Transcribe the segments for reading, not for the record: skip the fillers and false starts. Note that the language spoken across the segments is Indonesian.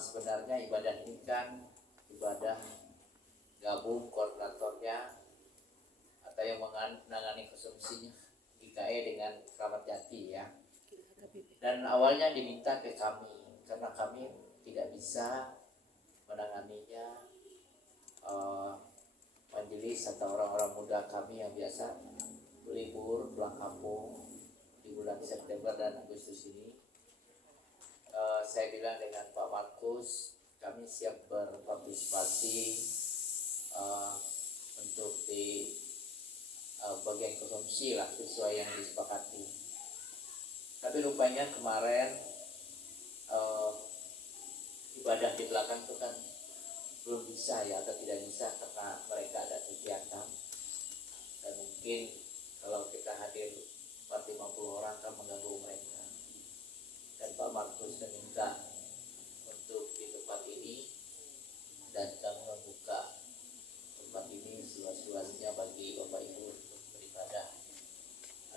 sebenarnya ibadah ini kan ibadah gabung koordinatornya atau yang menangani konsumsinya IKE dengan Keramat Jati ya. Dan awalnya diminta ke kami karena kami tidak bisa menanganinya. Majelis atau orang-orang muda kami yang biasa libur pulang kampung di bulan September dan Agustus ini, saya bilang dengan Pak Markus kami siap berpartisipasi untuk di bagian konsumsi lah sesuai yang disepakati. Tapi rupanya kemarin ibadah di belakang itu kan belum bisa ya, atau tidak bisa karena mereka ada kegiatan, dan mungkin kalau kita hadir 450 orang kan mengganggu mereka. Dan Pak Markus meminta untuk di tempat ini, dan kami membuka tempat ini seluas-luasnya bagi Bapak Ibu untuk beribadah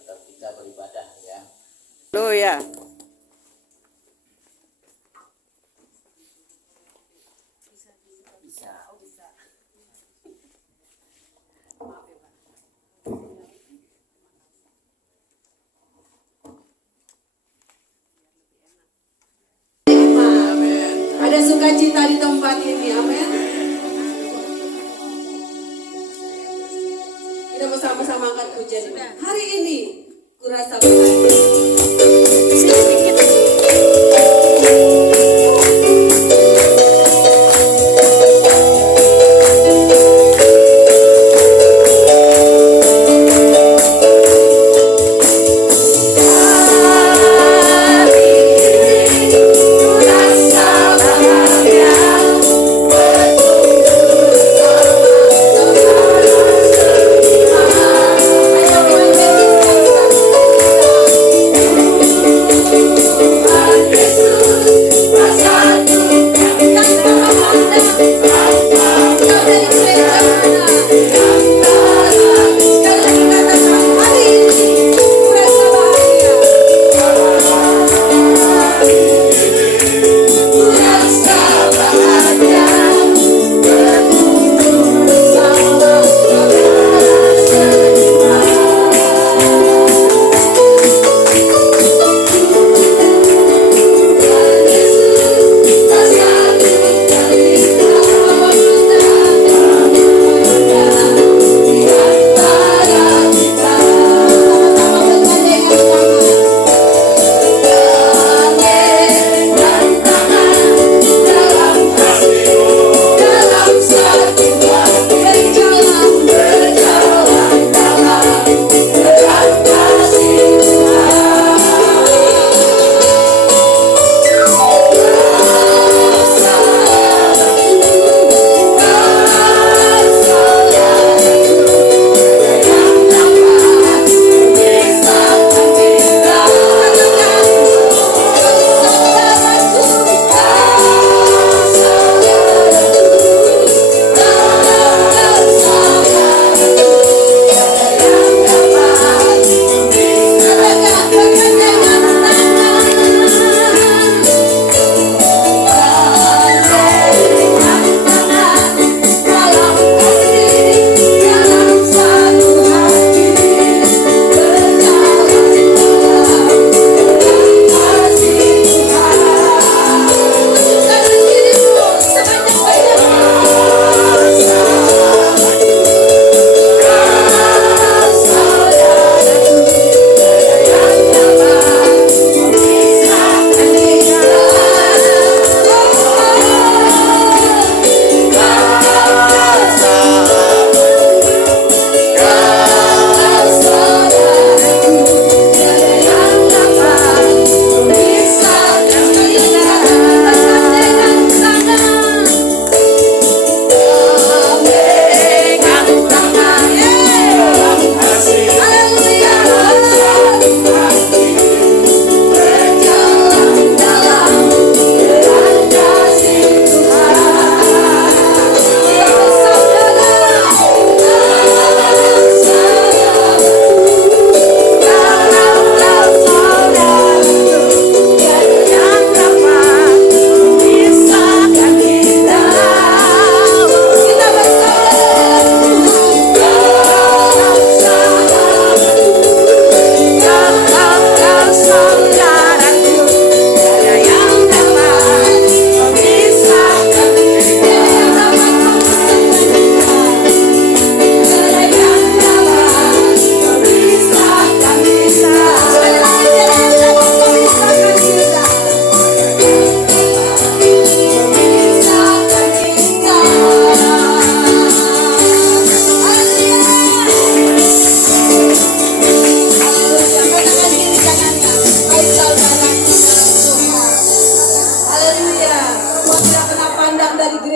atau kita beribadah ya. Loh ya. Ada sukacita di tempat ini, amin. Kita bersama-sama angkat pujian. Hari ini kurasa bahagia.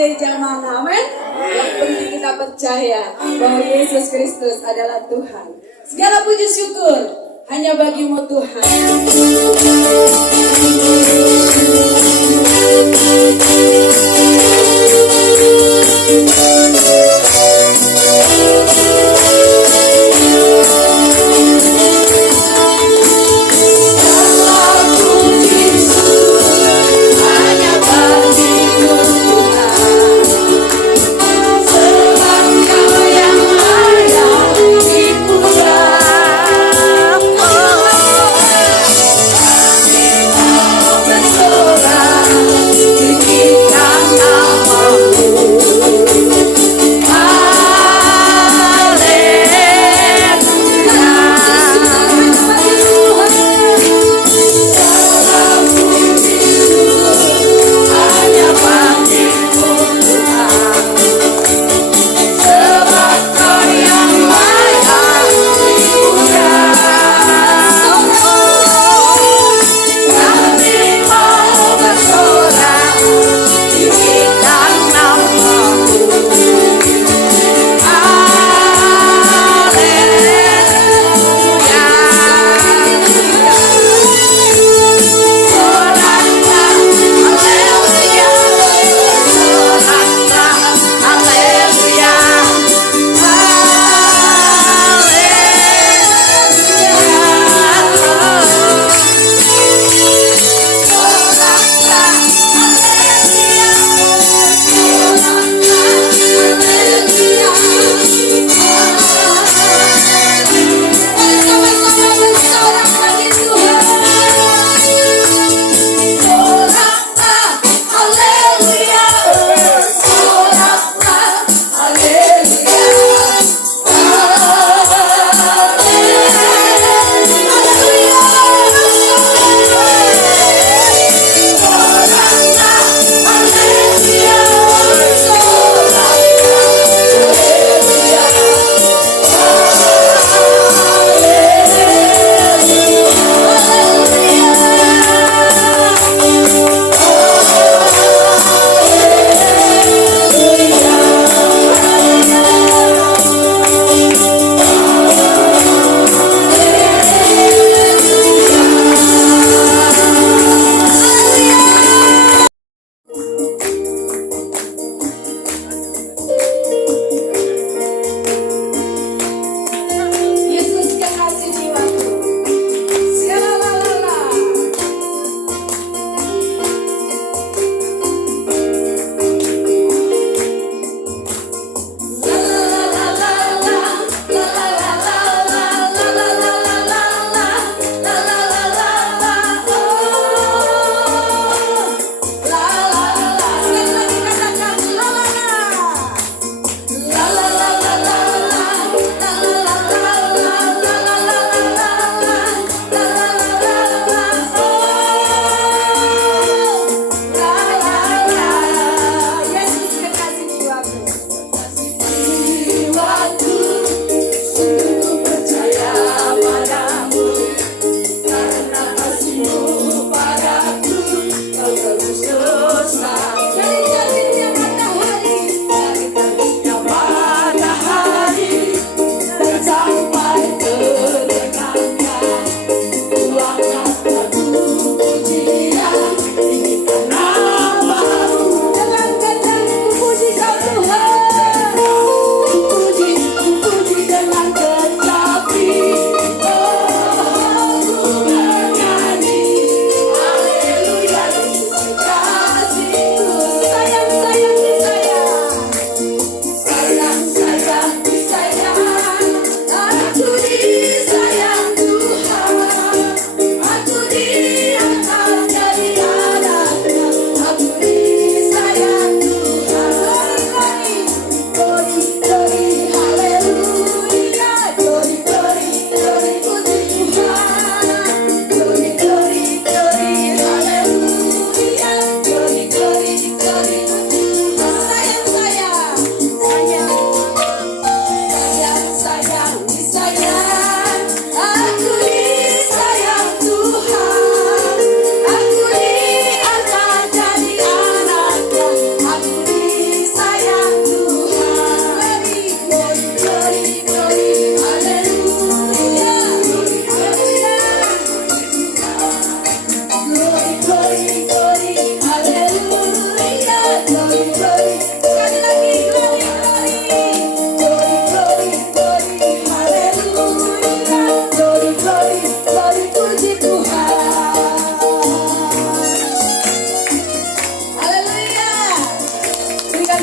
gereja mana, amin. Yang penting kita percaya bahwa Yesus Kristus adalah Tuhan. Segala puji syukur hanya bagimu Tuhan. Bersorak, kita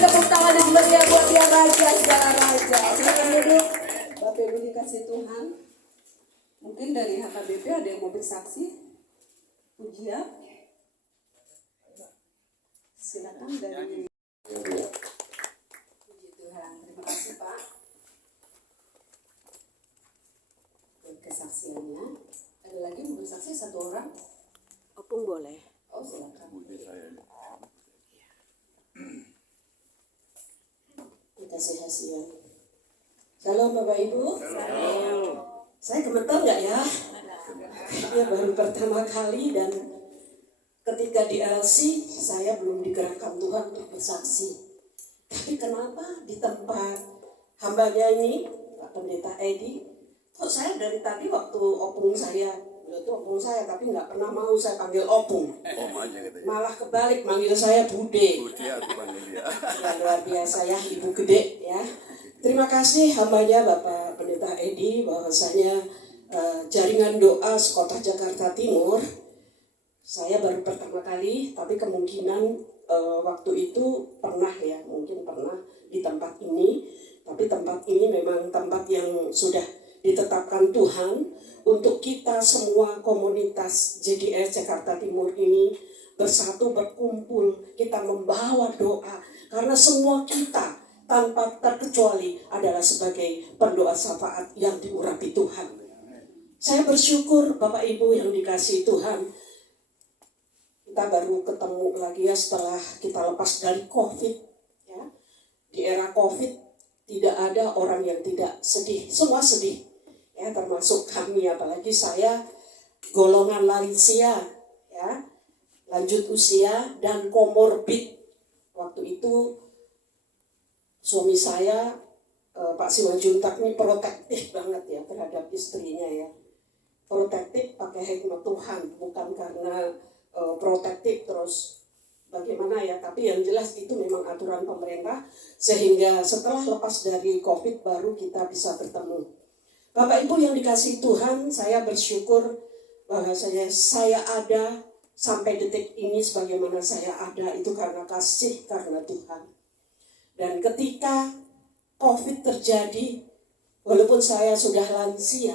tepuk tangan yang meriah buat dia raja segala raja. Silakan duduk. Bapak Ibu dikasih Tuhan. Mungkin dari HKBP ada yang mau bersaksi. Pujian. Silakan dari. Puji Tuhan. Terima kasih Pak. Dan kesaksiannya. Ada lagi yang mau bersaksi satu orang? Opung boleh. Oh silakan. Kasih hasian. Shalom Bapak Ibu. Saya gemetar nggak ya? Ya baru pertama kali dan ketika di LC saya belum digerakkan Tuhan untuk bersaksi. Tapi kenapa di tempat hambanya ini Pak Pendeta Edi, kok saya dari tadi waktu opung saya, itu opung saya tapi nggak pernah mau saya panggil opung. Om aja katanya. Malah kebalik manggil saya Bude. Budi aku panggil dia. Ya, luar biasa ya Ibu Gede ya. Terima kasih hambanya Bapak Pendeta Edi bahwasanya jaringan doa sekota Jakarta Timur saya baru pertama kali tapi kemungkinan waktu itu pernah ya mungkin pernah di tempat ini tapi tempat ini memang tempat yang sudah ditetapkan Tuhan untuk kita semua komunitas JDS Jakarta Timur ini bersatu berkumpul kita membawa doa karena semua kita tanpa terkecuali adalah sebagai pendoa syafaat yang diurapi Tuhan. Saya bersyukur Bapak Ibu yang dikasihi Tuhan. Kita baru ketemu lagi ya setelah kita lepas dari COVID. Ya. Di era COVID tidak ada orang yang tidak sedih. Semua sedih. Ya, termasuk kami apalagi saya golongan lansia ya, lanjut usia dan komorbid. Waktu itu suami saya Pak Simanjuntak ini protektif banget ya terhadap istrinya ya. Protektif pakai hikmat Tuhan, bukan karena protektif terus bagaimana ya, tapi yang jelas itu memang aturan pemerintah sehingga setelah lepas dari COVID baru kita bisa bertemu. Bapak Ibu yang dikasihi Tuhan, saya bersyukur bahwa saya ada sampai detik ini sebagaimana saya ada itu karena kasih karena Tuhan. Dan ketika COVID terjadi, walaupun saya sudah lansia,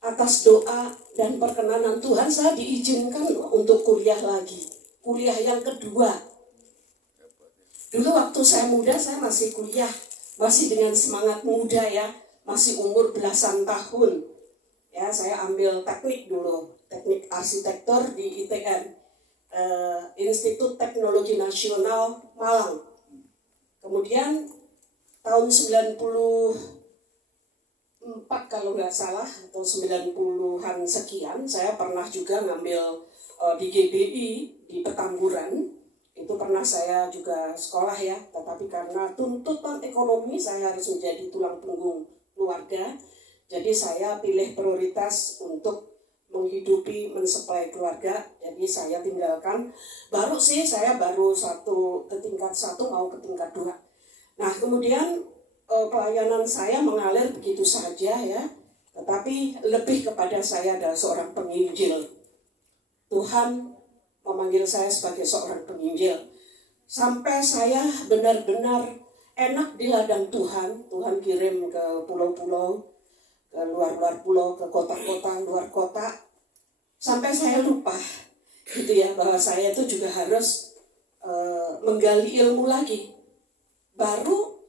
atas doa dan perkenanan Tuhan saya diizinkan untuk kuliah lagi. Kuliah yang kedua. Dulu waktu saya muda saya masih kuliah, masih dengan semangat muda ya, masih umur belasan tahun. Ya, saya ambil teknik dulu, teknik arsitektur di ITN, Institut Teknologi Nasional Malang. Kemudian tahun 94 kalau nggak salah atau 90-an sekian saya pernah juga ngambil di GBI di Petamburan. Itu pernah saya juga sekolah ya, tetapi karena tuntutan ekonomi saya harus menjadi tulang punggung keluarga. Jadi saya pilih prioritas untuk menghidupi, mensuplai keluarga. Jadi saya tinggalkan. Saya baru ke tingkat 1 mau ke tingkat 2. Nah kemudian pelayanan saya mengalir begitu saja ya. Tetapi lebih kepada saya adalah seorang penginjil. Tuhan memanggil saya sebagai seorang penginjil. Sampai saya benar-benar enak di ladang Tuhan. Tuhan kirim ke pulau-pulau, ke luar-luar pulau, ke kota-kota, luar kota. Sampai saya lupa gitu ya, bahwa saya itu juga harus menggali ilmu lagi. Baru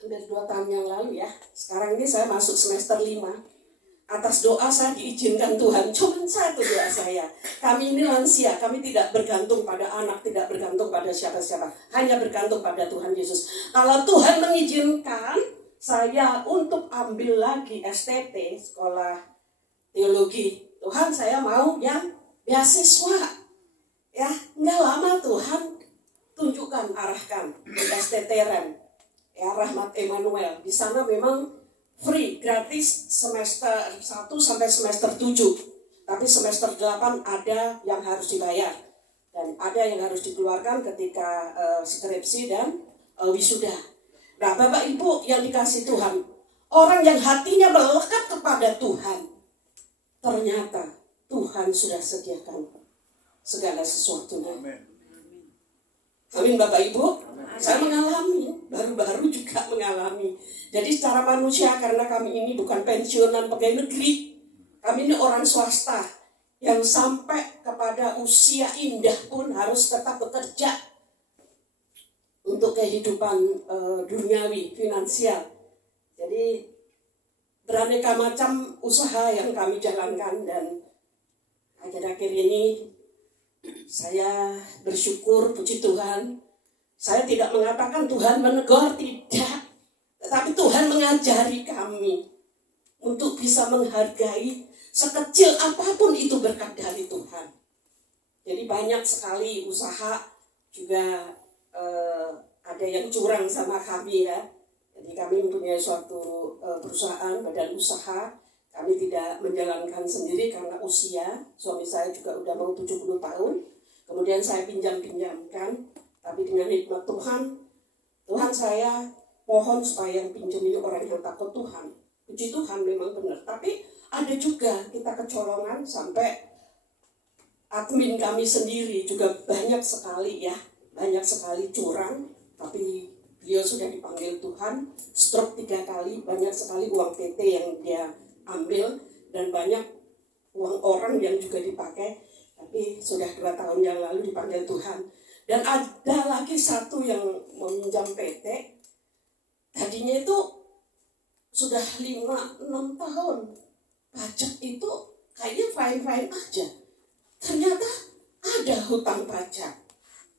hampir 2 tahun yang lalu ya, sekarang ini saya masuk semester 5. Atas doa saya diizinkan Tuhan, cuma satu doa saya. Kami ini lansia, kami tidak bergantung pada anak, tidak bergantung pada siapa-siapa, hanya bergantung pada Tuhan Yesus. Kalau Tuhan mengizinkan saya untuk ambil lagi STT, sekolah teologi, Tuhan saya mau yang beasiswa. Ya, nggak lama Tuhan tunjukkan, arahkan di STT REM, ya Rahmat Emmanuel. Di sana memang free, gratis semester 1 sampai semester 7. Tapi semester 8 ada yang harus dibayar. Dan ada yang harus dikeluarkan ketika skripsi dan wisuda. Nah Bapak Ibu yang dikasih Tuhan, orang yang hatinya melekat kepada Tuhan, ternyata Tuhan sudah sediakan segala sesuatunya. Amin Bapak Ibu. Saya mengalami, baru-baru juga mengalami. Jadi secara manusia, karena kami ini bukan pensiunan pegawai negeri, kami ini orang swasta yang sampai kepada usia indah pun harus tetap bekerja untuk kehidupan duniawi, finansial. Jadi beraneka macam usaha yang kami jalankan, dan akhir-akhir ini saya bersyukur, puji Tuhan. Saya tidak mengatakan Tuhan menegur, tidak. Tetapi Tuhan mengajari kami untuk bisa menghargai sekecil apapun itu berkat dari Tuhan. Jadi banyak sekali usaha juga ada yang curang sama kami ya. Jadi kami mempunyai suatu perusahaan, badan usaha. Kami tidak menjalankan sendiri karena usia. Suami saya juga udah mau 70 tahun. Kemudian saya pinjam-pinjamkan. Tapi dengan hikmat Tuhan, Tuhan saya mohon supaya yang pinjam ini orang yang takut Tuhan. Puji Tuhan memang benar. Tapi ada juga kita kecolongan sampai admin kami sendiri juga banyak sekali ya. Banyak sekali curang. Tapi beliau sudah dipanggil Tuhan. Stroke 3 kali. Banyak sekali uang PT yang dia ambil. Dan banyak uang orang yang juga dipakai. Tapi sudah 2 tahun yang lalu dipanggil Tuhan. Dan ada lagi satu yang meminjam PT, tadinya itu sudah 5-6 tahun. Pajak itu kayaknya fine-fine aja. Ternyata ada hutang pajak.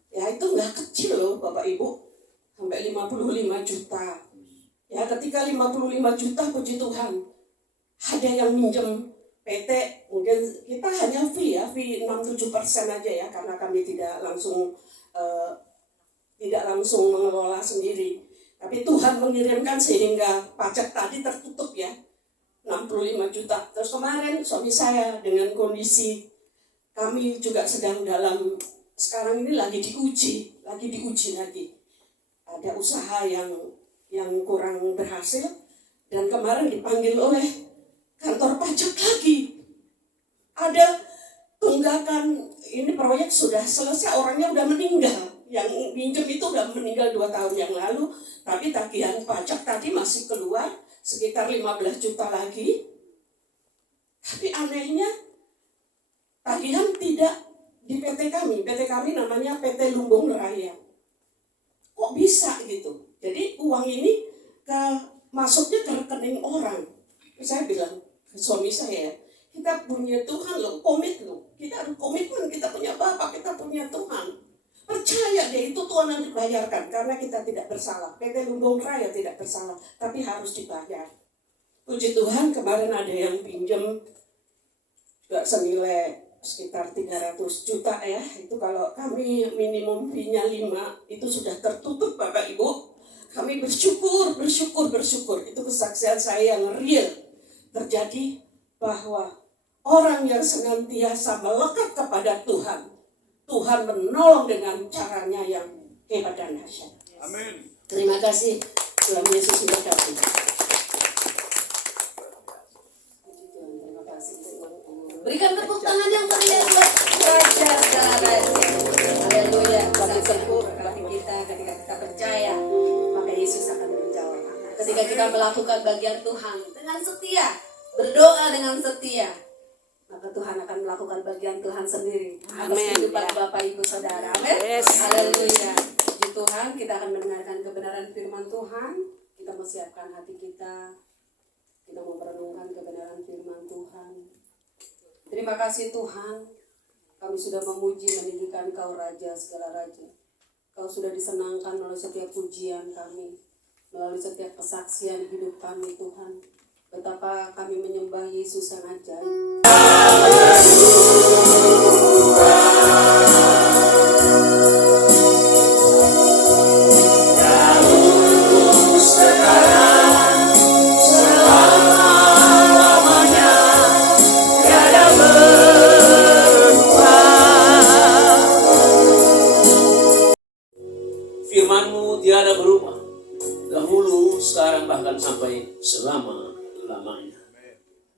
Ya itu nggak kecil loh Bapak Ibu, sampai 55 juta. Ya ketika 55 juta, puji Tuhan, ada yang minjem PT, mungkin kita hanya fee 6-7% aja ya, karena kami tidak langsung mengelola sendiri. Tapi Tuhan mengirimkan sehingga pajak tadi tertutup ya, 65 juta. Terus kemarin suami saya dengan kondisi kami juga sedang sekarang ini lagi diuji lagi. Ada usaha yang kurang berhasil, dan kemarin dipanggil oleh kantor pajak lagi. Ada tunggakan, ini proyek sudah selesai, orangnya udah meninggal. Yang minjem itu udah meninggal 2 tahun yang lalu, tapi tagihan pajak tadi masih keluar sekitar 15 juta lagi. Tapi anehnya tagihan tidak di PT kami. PT kami namanya PT Lumbung Raya. Kok bisa gitu? Jadi uang ini masuknya ke rekening orang. Saya bilang ke suami saya, kita punya Tuhan loh, komit loh. Kita harus komitmen, kita punya Bapak, kita punya Tuhan. Percaya deh, itu Tuhan yang dibayarkan, karena kita tidak bersalah. PT Lumbung Raya tidak bersalah, tapi harus dibayar. Puji Tuhan, kemarin ada yang pinjam juga senilai sekitar 300 juta ya. Itu kalau kami minimum fee-nya 5, itu sudah tertutup Bapak Ibu. Kami bersyukur. Itu kesaksian saya yang real. Terjadi bahwa orang yang senantiasa melekat kepada Tuhan, Tuhan menolong dengan caranya yang hebat dan dahsyat. Amin. Terima kasih Tuhan Yesus memberkati. Berikan tepuk tangan yang meriah buat Raja segala Raja. Haleluya. Kami sempur hati kita ketika kita percaya, maka Yesus akan menjawab. Ketika kita melakukan bagian Tuhan dengan setia, berdoa dengan setia, maka Tuhan akan melakukan bagian Tuhan sendiri atas kehidupan Bapak Ibu Saudara. Amin. Haleluya. Puji Tuhan, kita akan mendengarkan kebenaran firman Tuhan. Kita mau siapkan hati kita. Kita mau merenungkan kebenaran firman Tuhan. Terima kasih Tuhan, kami sudah memuji meninggikan Kau Raja segala Raja. Kau sudah disenangkan oleh setiap pujian kami, melalui setiap kesaksian hidup kami Tuhan. Betapa kami menyembah Yesus yang ajaib. Firman-Mu tiada berubah, dahulu, sekarang, bahkan sampai selama-lamanya.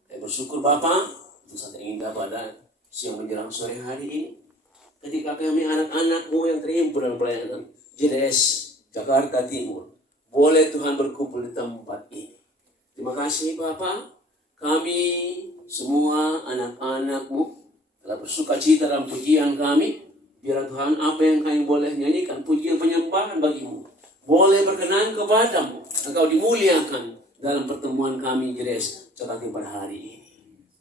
Saya bersyukur Bapa, untuk saat indah pada siang menjelang sore hari ini, ketika kami anak-anak-Mu yang terhimpun dalam pelayanan JDS Jakarta Timur, boleh Tuhan berkumpul di tempat ini. Terima kasih Bapa, kami semua anak-anak-Mu telah bersuka cita dalam pujian kami. Biar Tuhan apa yang kami boleh nyanyikan, pujian penyembahan bagimu, boleh berkenan kepadamu. Engkau dimuliakan dalam pertemuan kami Jedes Jakarta pada hari ini.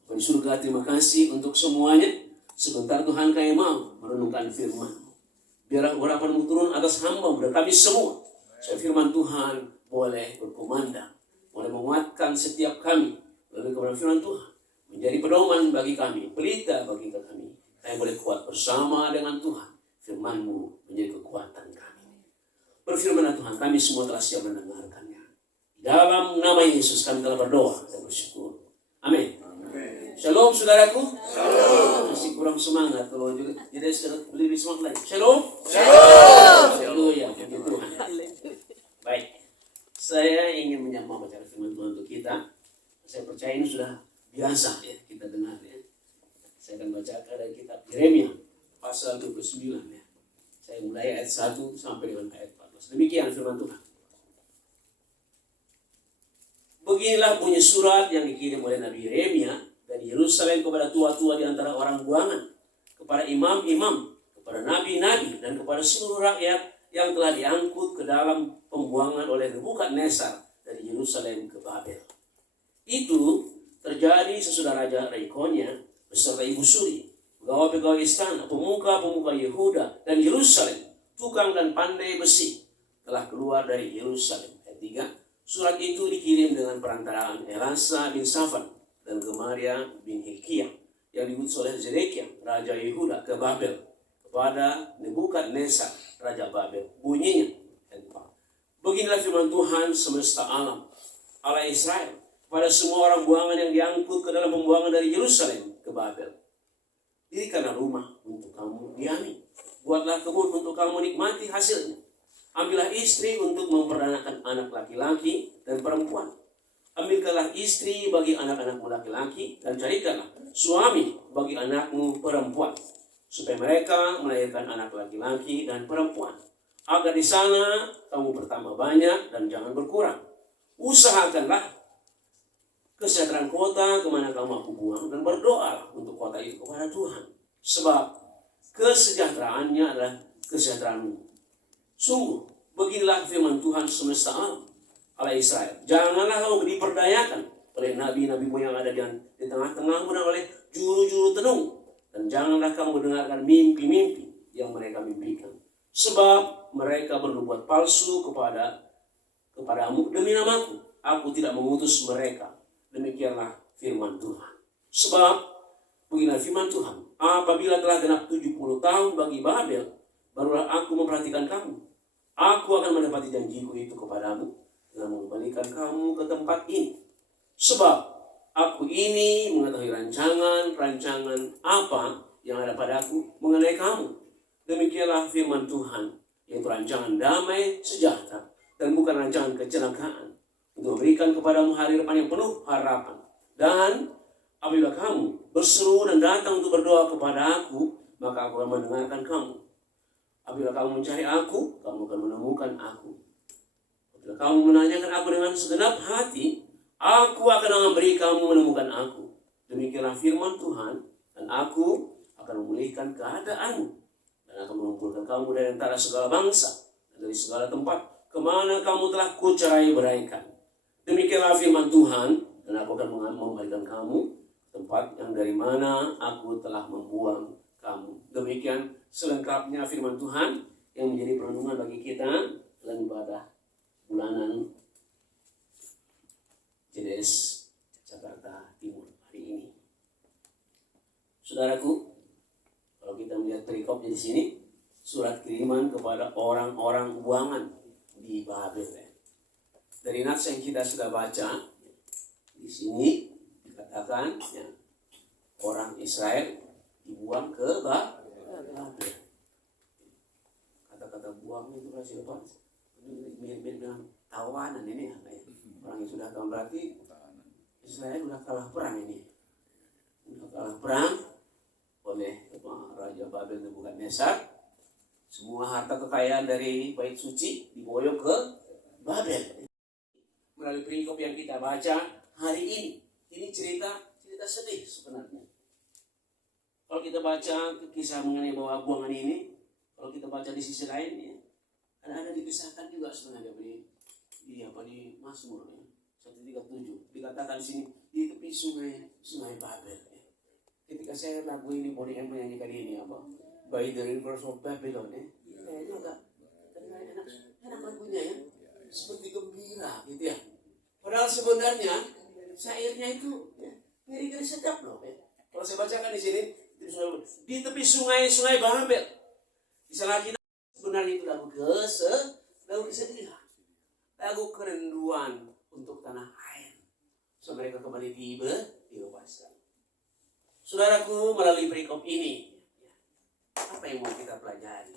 Di surga terima kasih untuk semuanya. Sebentar Tuhan kami mau merenungkan firman. Biar urapan-Mu turun atas hamba-Mu dan kami semua. Supaya firman Tuhan boleh berkumandang, boleh menguatkan setiap kami. Lalu kepada firman Tuhan menjadi pedoman bagi kami, pelita bagi kami. Kami boleh kuat bersama dengan Tuhan. Firman-Mu menjadi kekuatan kami. Berfirmanlah Tuhan, kami semua telah siap mendengarkannya. Dalam nama Yesus kami telah berdoa dan bersyukur. Amin. Shalom saudaraku. Shalom. Masih kurang semangat kalau jadi lebih semangat lagi. Shalom. Shalom. Haleluya. Puji Tuhan. Baik. Saya ingin membaca firman Tuhan untuk kita. Saya percaya ini sudah biasa ya kita dengar ya. Saya akan bacakan dari kitab Yeremia pasal 29 ya. Saya mulai ayat 1 sampai dengan ayat 14. Demikian firman Tuhan. Beginilah bunyi surat yang dikirim oleh Nabi Yeremia dari Yerusalem kepada tua-tua di antara orang buangan, kepada imam-imam, kepada nabi-nabi, dan kepada seluruh rakyat yang telah diangkut ke dalam pembuangan oleh Nebukadnezar dari Yerusalem ke Babel. Itu terjadi sesudah Raja Rekonia beserta ibu suri, pegawai-pegawai istana, pemuka-pemuka Yehuda dan Yerusalem, tukang dan pandai besi, telah keluar dari Yerusalem. Ayat 3. Surat itu dikirim dengan perantaraan Elasa bin Safan dan Gemaria bin Hilkiah yang diutus oleh Zedekia, Raja Yehuda ke Babel, kepada Nebukadnezar, Raja Babel. Bunyinya, ayat 4. Beginilah firman Tuhan semesta alam, Allah Israel, pada semua orang buangan yang diangkut ke dalam pembuangan dari Yerusalem ke Babel. Dirikanlah rumah untuk kamu diami. Buatlah kebun untuk kamu nikmati hasilnya. Ambillah istri untuk memperdanakan anak laki-laki dan perempuan. Ambilkanlah istri bagi anak-anakmu laki-laki dan carikanlah suami bagi anakmu perempuan. Supaya mereka melahirkan anak laki-laki dan perempuan. Agar di sana kamu bertambah banyak dan jangan berkurang. Usahakanlah kesejahteraan kota kemana kamu aku buang, dan berdoalah untuk kota itu kepada Tuhan. Sebab kesejahteraannya adalah kesejahteraanmu. Sungguh, beginilah firman Tuhan semesta alam, Allah Israel. Janganlah kamu diperdayakan oleh nabi-nabimu yang ada di tengah-tengahmu dan oleh juru-juru tenung. Dan janganlah kamu mendengarkan mimpi-mimpi yang mereka mimpikan. Sebab mereka bernubuat palsu kepadamu demi namaku. Aku tidak mengutus mereka. Demikianlah firman Tuhan. Sebab beginilah firman Tuhan. Apabila telah genap 70 tahun bagi Babel, barulah aku memperhatikan kamu. Aku akan menepati janjiku itu kepadamu dengan mengembalikan kamu ke tempat ini. Sebab aku ini mengetahui rancangan apa yang ada padaku mengenai kamu. Demikianlah firman Tuhan, yaitu rancangan damai sejahtera dan bukan rancangan kecelakaan, untuk memberikan kepadamu hari depan yang penuh harapan. Dan apabila kamu berseru dan datang untuk berdoa kepada aku, maka aku akan mendengarkan kamu. Apabila kamu mencari aku, kamu akan menemukan aku. Apabila kamu menanyakan aku dengan segenap hati, aku akan memberi kamu menemukan aku. Demikianlah firman Tuhan, dan aku akan memulihkan keadaanmu, dan akan mengumpulkan kamu dari antara segala bangsa dan dari segala tempat kemana kamu telah kucerai beraikan. Demikianlah firman Tuhan, dan aku akan mengembalikan kamu ke tempat yang dari mana aku telah membuang kamu. Demikian selengkapnya firman Tuhan yang menjadi perenungan bagi kita dalam ibadah bulanan JDS Jakarta Timur hari ini. Saudaraku, kalau kita melihat perikopnya di sini, surat kiriman kepada orang-orang buangan di Babel. Dari nats yang kita sudah baca, di sini dikatakan ya, orang Israel dibuang ke Babel. Kata-kata buang itu berarti apa? Mirip-mirip dengan tawanan ini ya. Orang yang sudah tahu berarti Israel sudah kalah perang ini. Sudah kalah perang oleh Raja Babel Nebukadnezar. Semua harta kekayaan dari bait suci diboyong ke Babel. Melalui perikop yang kita baca hari ini cerita sedih sebenarnya. Kalau kita baca kisah mengenai bawah buangan ini, kalau kita baca di sisi lain, ya, ada dikisahkan juga sebenarnya di Mazmur ya, 137 dikatakan di sini di tepi sungai Babel. Ya. Ketika saya lagu ini boleh menyanyikan ini apa? By the rivers of Babylon ya. Kayaknya agak enak lagunya ya. Seperti gembira gitu ya. Padahal sebenarnya syairnya itu ya, ngeri-ngeri sedap loh ya. Kalau saya bacakan di sini di tepi sungai Babel. Di sana kita sebenarnya itu lagu kesedihan. Lagu kerinduan untuk tanah air. So mereka kembali dibebaskan. Saudaraku, melalui perikop ini apa yang mau kita pelajari?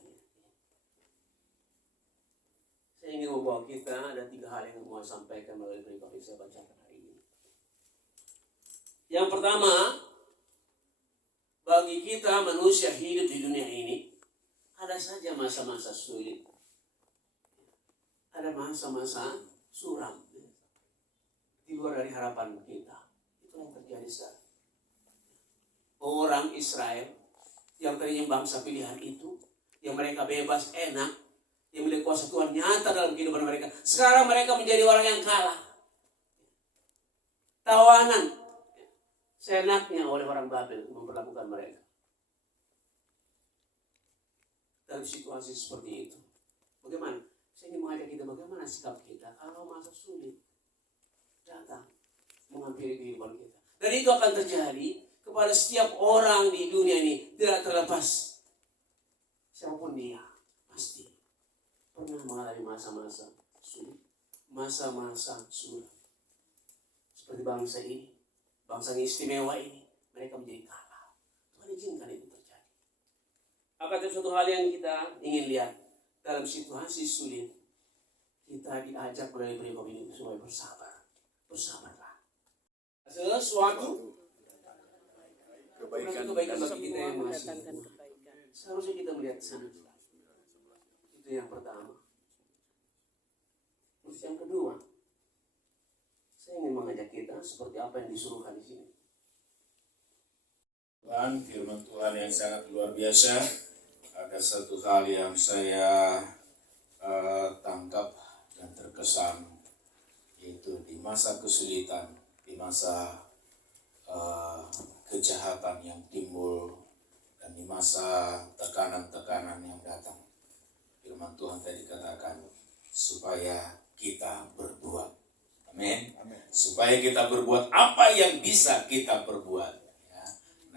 Saya ingin membawa kita, ada 3 hal yang mau sampaikan melalui perikop yang saya bacakan hari ini. Yang pertama, bagi kita manusia hidup di dunia ini, ada saja masa-masa sulit. Ada masa-masa suram. Di luar dari harapan kita. Itu yang terjadi sekarang. Orang Israel yang tadinya bangsa pilihan itu, yang mereka bebas, enak, yang milik kuasa Tuhan nyata dalam kehidupan mereka. Sekarang mereka menjadi orang yang kalah. Tawanan. Seenaknya oleh orang Babel memperlakukan mereka. Dalam situasi seperti itu. Bagaimana? Saya ingin mengajak kita bagaimana sikap kita kalau masa sulit datang menghampiri kehidupan kita. Dan itu akan terjadi kepada setiap orang di dunia ini, tidak terlepas siapapun dia, pasti pernah mengalami masa-masa sulit, masa-masa suram. Seperti bangsa ini, bangsa yang istimewa ini, mereka menjadi kalah. Tuhan izinkan itu terjadi. Akan ada suatu hal yang kita ingin lihat dalam situasi sulit, kita diajak melalui perikop ini supaya bersabar, bersabarlah. Sesuatu kebaikan bagi kita yang masih seharusnya kita melihat sana. Itu yang pertama. Terus yang kedua, saya ingin mengajak kita seperti apa yang disuruhkan di sini. Tuhan, firman Tuhan yang sangat luar biasa. Ada satu hal yang saya tangkap dan terkesan, yaitu di masa kesulitan, di masa kejahatan yang timbul, dan di masa tekanan-tekanan yang datang. Firman Tuhan tadi katakan, supaya kita berbuat. Amin. Supaya kita berbuat apa yang bisa kita perbuat. Ya.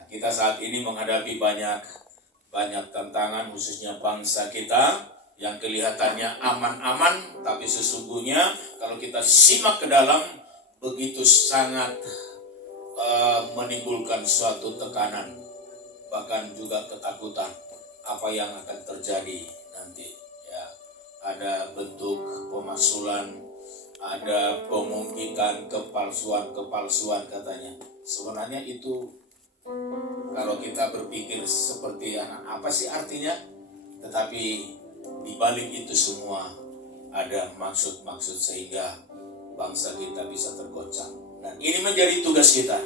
Nah, kita saat ini menghadapi banyak tantangan, khususnya bangsa kita yang kelihatannya aman-aman, tapi sesungguhnya kalau kita simak ke dalam, begitu sangat menimbulkan suatu tekanan, bahkan juga ketakutan apa yang akan terjadi nanti. Ya, ada bentuk pemaksulan, ada pemungkitan kepalsuan katanya. Sebenarnya itu kalau kita berpikir seperti apa sih artinya, tetapi di balik itu semua ada maksud-maksud sehingga bangsa kita bisa tergoncang. Dan ini menjadi tugas kita,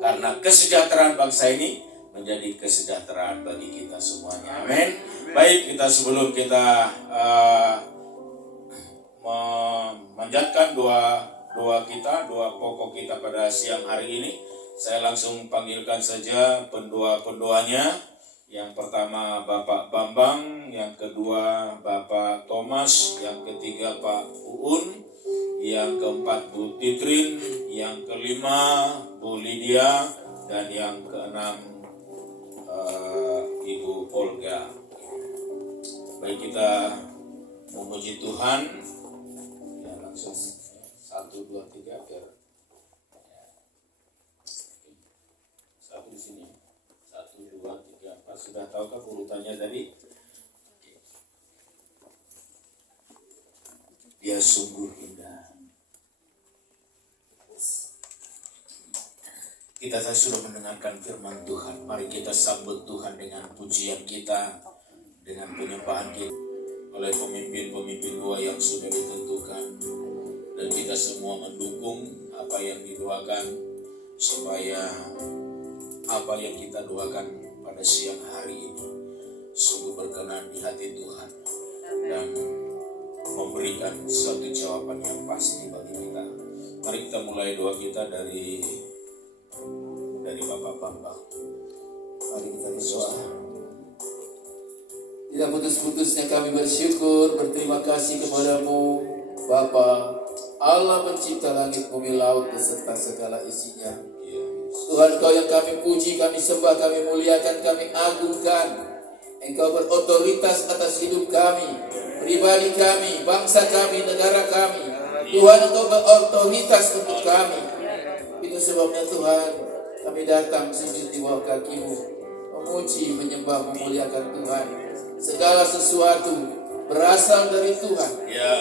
karena kesejahteraan bangsa ini menjadi kesejahteraan bagi kita semuanya. Amin. Baik, kita sebelum kita memanjatkan doa pokok kita pada siang hari ini, saya langsung panggilkan saja pendoa-pendoanya. Yang pertama Bapak Bambang, yang kedua Bapak Thomas, yang ketiga Pak Uun, yang keempat Bu Titrin, yang kelima Bu Lydia, dan yang keenam Ibu Olga. Baik, kita memuji Tuhan. Ya, langsung 1, 2, 3 biar satu di sini. 1, 2, 3, 4. Sudah tahukah urutannya tadi? Dia sungguh indah. Kita sudah mendengarkan firman Tuhan. Mari kita sambut Tuhan dengan pujian kita, dengan penyembahan kita oleh pemimpin-pemimpin doa yang sudah ditentukan, dan kita semua mendukung apa yang didoakan, supaya apa yang kita doakan pada siang hari ini sungguh berkenan di hati Tuhan dan memberikan suatu jawaban yang pasti bagi kita. Mari kita mulai doa kita dari Bapak Bambang. Mari kita berdoa. Tidak putus-putusnya kami bersyukur, berterima kasih kepadamu Bapa Allah pencipta langit, bumi, laut beserta segala isinya. Tuhan, Kau yang kami puji, kami sembah, kami muliakan, kami agungkan. Engkau berotoritas atas hidup kami, pribadi kami, bangsa kami, negara kami. Tuhan, Engkau berotoritas untuk kami. Itu sebabnya Tuhan, kami datang sujud di bawah kaki-Mu, memuji, menyembah, memuliakan Tuhan. Segala sesuatu berasal dari Tuhan,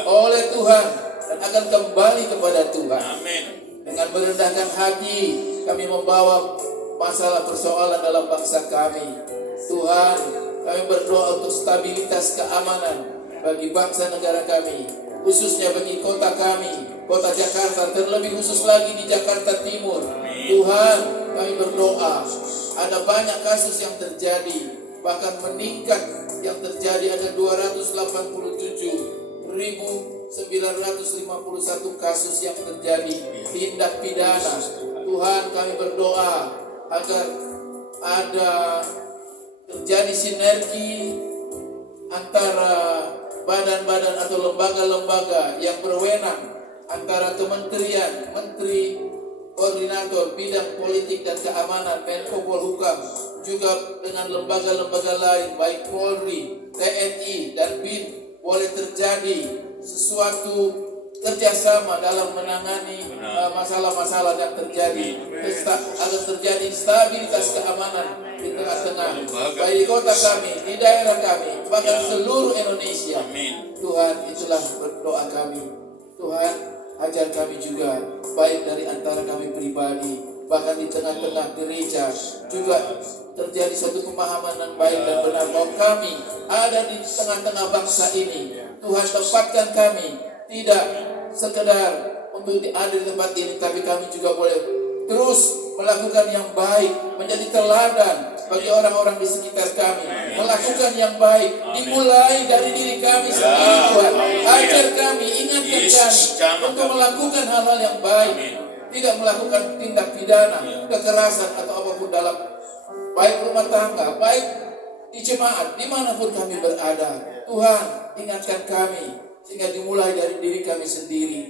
oleh Tuhan, dan akan kembali kepada Tuhan. Amin. Dengan merendahkan hati, kami membawa masalah persoalan dalam bangsa kami. Tuhan, kami berdoa untuk stabilitas keamanan bagi bangsa negara kami, khususnya bagi kota kami, kota Jakarta, terlebih khusus lagi di Jakarta Timur. Tuhan, kami berdoa, ada banyak kasus yang terjadi, bahkan meningkat yang terjadi, ada 287.951 kasus yang terjadi tindak pidana. Tuhan, kami berdoa agar ada terjadi sinergi antara badan-badan atau lembaga-lembaga yang berwenang, antara kementerian, menteri, koordinator bidang politik dan keamanan, Menko Polhukam, juga dengan lembaga-lembaga lain, baik Polri, TNI, dan BIN, boleh terjadi sesuatu kerjasama dalam menangani masalah-masalah yang terjadi, agar terjadi stabilitas keamanan di tengah-tengah, baik di kota kami, di daerah kami, bahkan seluruh Indonesia. Tuhan, itulah berdoa kami. Tuhan, ajar kami juga, baik dari antara kami pribadi, bahkan di tengah-tengah gereja juga terjadi satu pemahaman yang baik dan benar bahwa kami ada di tengah-tengah bangsa ini. Tuhan, tempatkan kami tidak sekedar untuk ada di tempat ini, tapi kami juga boleh terus melakukan yang baik, menjadi teladan bagi orang-orang di sekitar kami. Melakukan yang baik dimulai dari diri kami sendiri. Tuhan, ajar kami, ingatkan kami untuk melakukan hal-hal yang baik, tidak melakukan tindak pidana, kekerasan atau apapun dalam baik rumah tangga, baik di jemaat, dimanapun kami berada. Tuhan, ingatkan kami sehingga dimulai dari diri kami sendiri.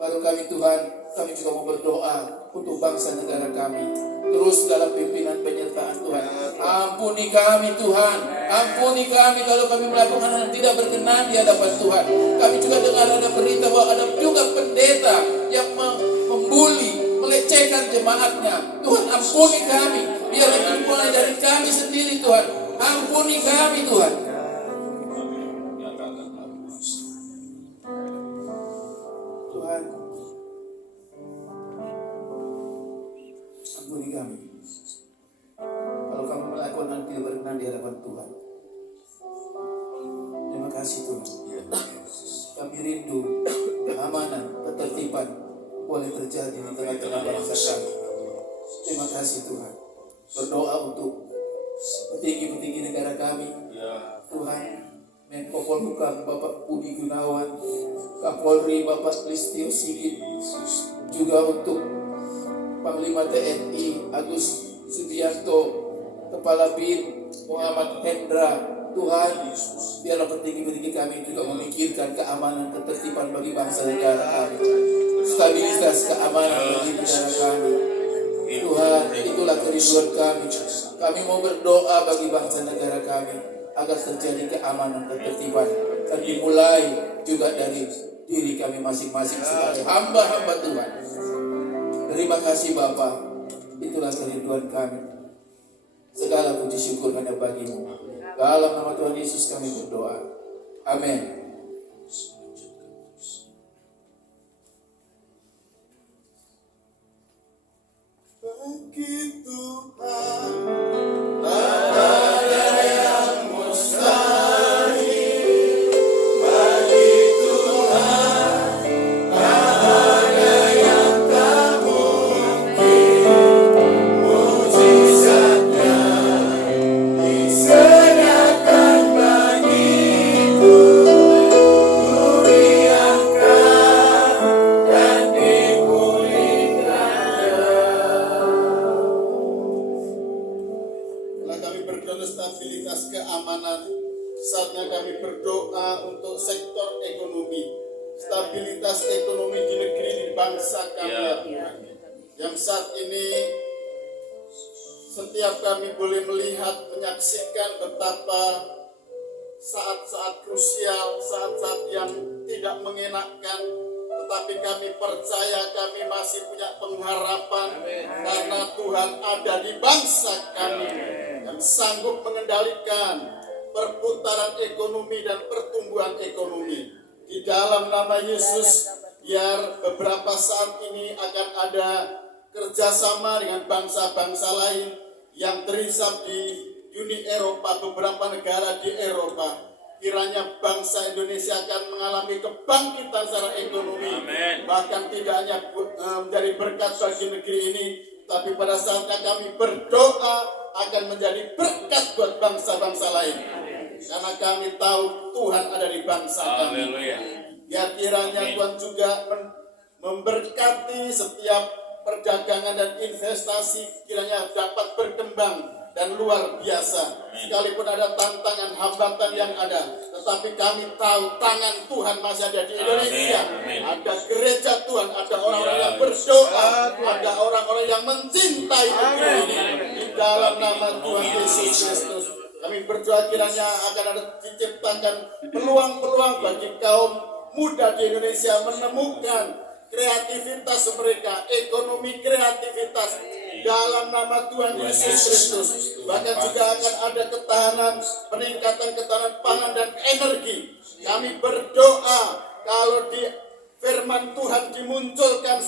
Baru kami, Tuhan, kami juga mau berdoa untuk bangsa negara kami, terus dalam pimpinan penyertaan Tuhan. Ampuni kami, Tuhan, ampuni kami kalau kami melakukan hal yang tidak berkenan di hadapan Tuhan. Kami juga dengar ada berita bahwa ada juga pendeta yang membuli, melecehkan jemaatnya. Tuhan, ampuni kami, biar itu mulai dari kami sendiri. Tuhan, ampuni kami, Tuhan. Tuhan, ampuni kami kalau kami melakukan hal tidak berkenan di hadapan Tuhan. Terima kasih, Tuhan. Kami rindu keamanan, ketertiban boleh terjadi di tengah-tengah bangsa kami. Terima kasih, Tuhan. Berdoa untuk petinggi-petinggi negara kami, Tuhan, Menko Polhukam Bapak Budi Gunawan, Kapolri Bapak Listio Sigit, juga untuk Panglima TNI Agus Subianto, Kepala BIN Muhammad Hendra. Tuhan, biarlah petinggi-petinggi kami juga memikirkan keamanan, ketertiban bagi bangsa negara kami, stabilitas keamanan bagi negara kami. Tuhan, itulah kerinduan kami. Kami mau berdoa bagi bangsa negara kami agar terjadi keamanan, ketertiban, dan dimulai juga dari diri kami masing-masing sebagai hamba-hamba Tuhan. Terima kasih Bapa, itulah kerinduan kami. Segala puji syukur hanya bagi-Mu. Dalam nama Tuhan Yesus kami berdoa. Amin. Bagi Tuhan tak ada yang mustahil. stabilitas ekonomi di negeri di bangsa kami ya Tuhan. Yang saat ini setiap kami boleh melihat, menyaksikan betapa saat-saat krusial, saat-saat yang tidak mengenakkan, tetapi kami percaya kami masih punya pengharapan karena Tuhan ada di bangsa kami yang sanggup mengendalikan perputaran ekonomi dan pertumbuhan ekonomi. Di dalam nama Yesus, biar beberapa saat ini akan ada kerjasama dengan bangsa-bangsa lain yang terhisap di Uni Eropa, beberapa negara di Eropa. Kiranya bangsa Indonesia akan mengalami kebangkitan secara ekonomi. Bahkan tidak hanya menjadi berkat bagi negeri ini, tapi pada saatnya kami berdoa akan menjadi berkat buat bangsa-bangsa lain. Karena kami tahu Tuhan ada di bangsa kami. Ya kiranya Tuhan juga memberkati setiap perdagangan dan investasi, kiranya dapat berkembang dan luar biasa. Sekalipun ada tantangan, hambatan yang ada, tetapi kami tahu tangan Tuhan masih ada di Indonesia. Ada gereja Tuhan, ada orang-orang yang berdoa, ada orang-orang yang mencintai negeri ini. Di dalam nama Tuhan Yesus Kristus, kami berdoa kiranya akan ada diciptakan peluang-peluang bagi kaum muda di Indonesia menemukan kreativitas mereka, ekonomi kreativitas dalam nama Tuhan Yesus Kristus. Bahkan juga akan ada ketahanan, peningkatan ketahanan pangan dan energi. Kami berdoa kalau di firman Tuhan dimunculkan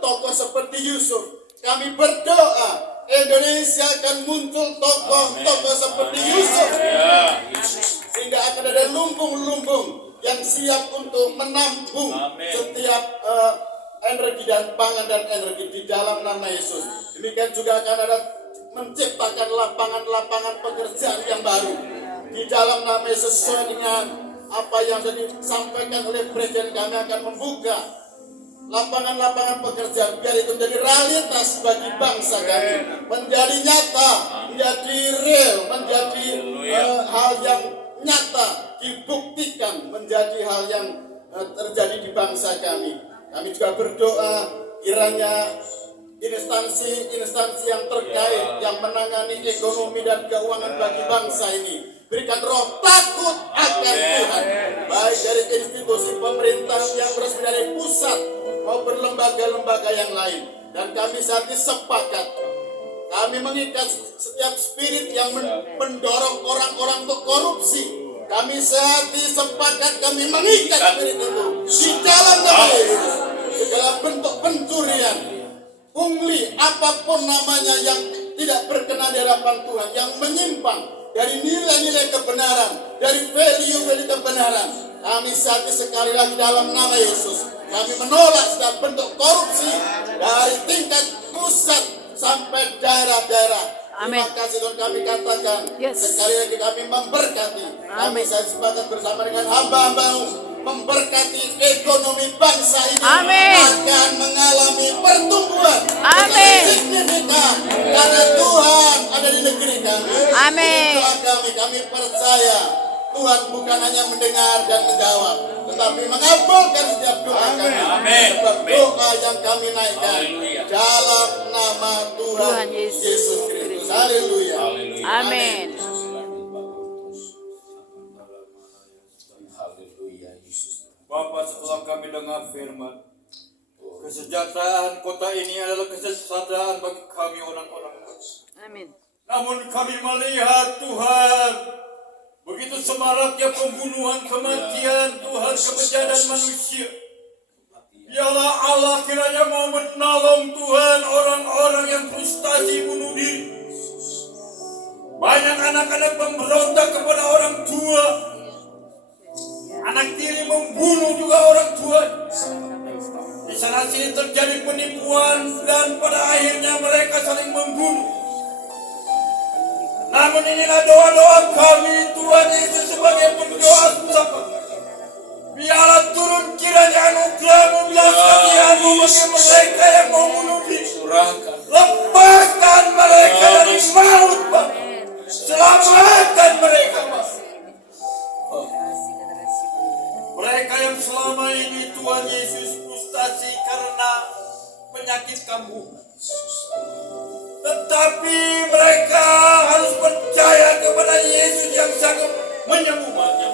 tokoh seperti Yusuf, kami berdoa Indonesia akan muncul tokoh-tokoh seperti Yusuf, sehingga akan ada lumbung-lumbung yang siap untuk menampung setiap energi dan pangan dan energi di dalam nama Yesus. Demikian juga akan ada menciptakan lapangan-lapangan pekerjaan yang baru di dalam nama Yesus. Sesuai dengan apa yang sudah disampaikan oleh Presiden, kami akan membuka lapangan-lapangan pekerjaan biar itu menjadi realitas bagi bangsa kami, menjadi nyata, menjadi real, menjadi hal yang nyata, dibuktikan menjadi hal yang terjadi di bangsa kami. Kami juga berdoa kiranya instansi yang terkait yang menangani ekonomi dan keuangan bagi bangsa ini berikan roh takut akan Tuhan, baik dari institusi pemerintahan yang resmi dari pusat maupun lembaga-lembaga yang lain. Dan kami saat ini sepakat, kami mengikat setiap spirit yang mendorong orang-orang untuk korupsi. Kami sehati sepakat, kami mengikat spirit itu di dalam nama Yesus. Segala bentuk pencurian, pungli, apapun namanya yang tidak berkenan di hadapan Tuhan, yang menyimpang dari nilai-nilai kebenaran, dari value-value kebenaran, kami sehati sekali lagi dalam nama Yesus. Kami menolak setiap bentuk korupsi dari tingkat pusat sampai daerah-daerah. Terima kasih Tuhan, kami katakan sekali lagi kami memberkati. Kami saya sepakat bersama dengan hamba-hamba-Mu memberkati ekonomi bangsa ini akan mengalami pertumbuhan signifikan karena Tuhan ada di negeri kami. Kami percaya Tuhan bukan hanya mendengar dan menjawab, tetapi mengabulkan setiap doa kami. Sebab doa yang kami naikkan dalam nama Tuhan Yesus Kristus. Haleluya. Amin. Bapak, setelah kami dengar firman, kesejahteraan kota ini adalah kesejahteraan bagi kami orang-orang. Amin. Namun kami melihat Tuhan, begitu semaraknya pembunuhan, kematian, Tuhan, kebejaan manusia. Biarlah Allah kiranya mau menolong Tuhan orang-orang yang frustasi bunuh diri. Banyak anak-anak memberontak kepada orang tua. Anak tiri membunuh juga orang tua. Di sana sini terjadi penipuan dan pada akhirnya mereka saling membunuh. Namun inilah doa-doa kami, Tuhan Yesus sebagai pendoa sapa. Biarlah turun kiranya anugerah-Mu, belas kasihan-Mu bagi mereka yang mau bunuh diri. Lepaskan mereka dari maut, Pak. Selamatkan mereka, Pak. Mereka yang selama ini Tuhan Yesus frustasi karena penyakit kambuh. Tetapi mereka harus percaya kepada Yesus yang sanggup menyembuhkannya.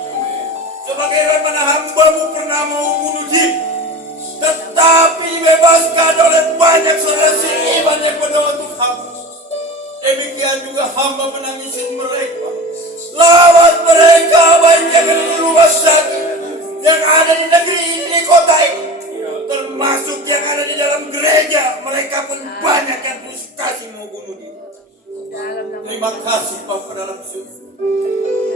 Sebagaimana hamba-Mu pernah mau bunuh diri, tetapi dibebaskan oleh banyak saudara seiman yang berdoa untuk hamba. Demikian juga hamba menangisi mereka. Lawan mereka baik yang ada di rumah sakit, yang ada di negeri ini, di kota ini, termasuk yang ada di dalam gereja. Mereka pun banyak yang frustasi mau bunuh diri. Terima kasih Bapa dalam surga.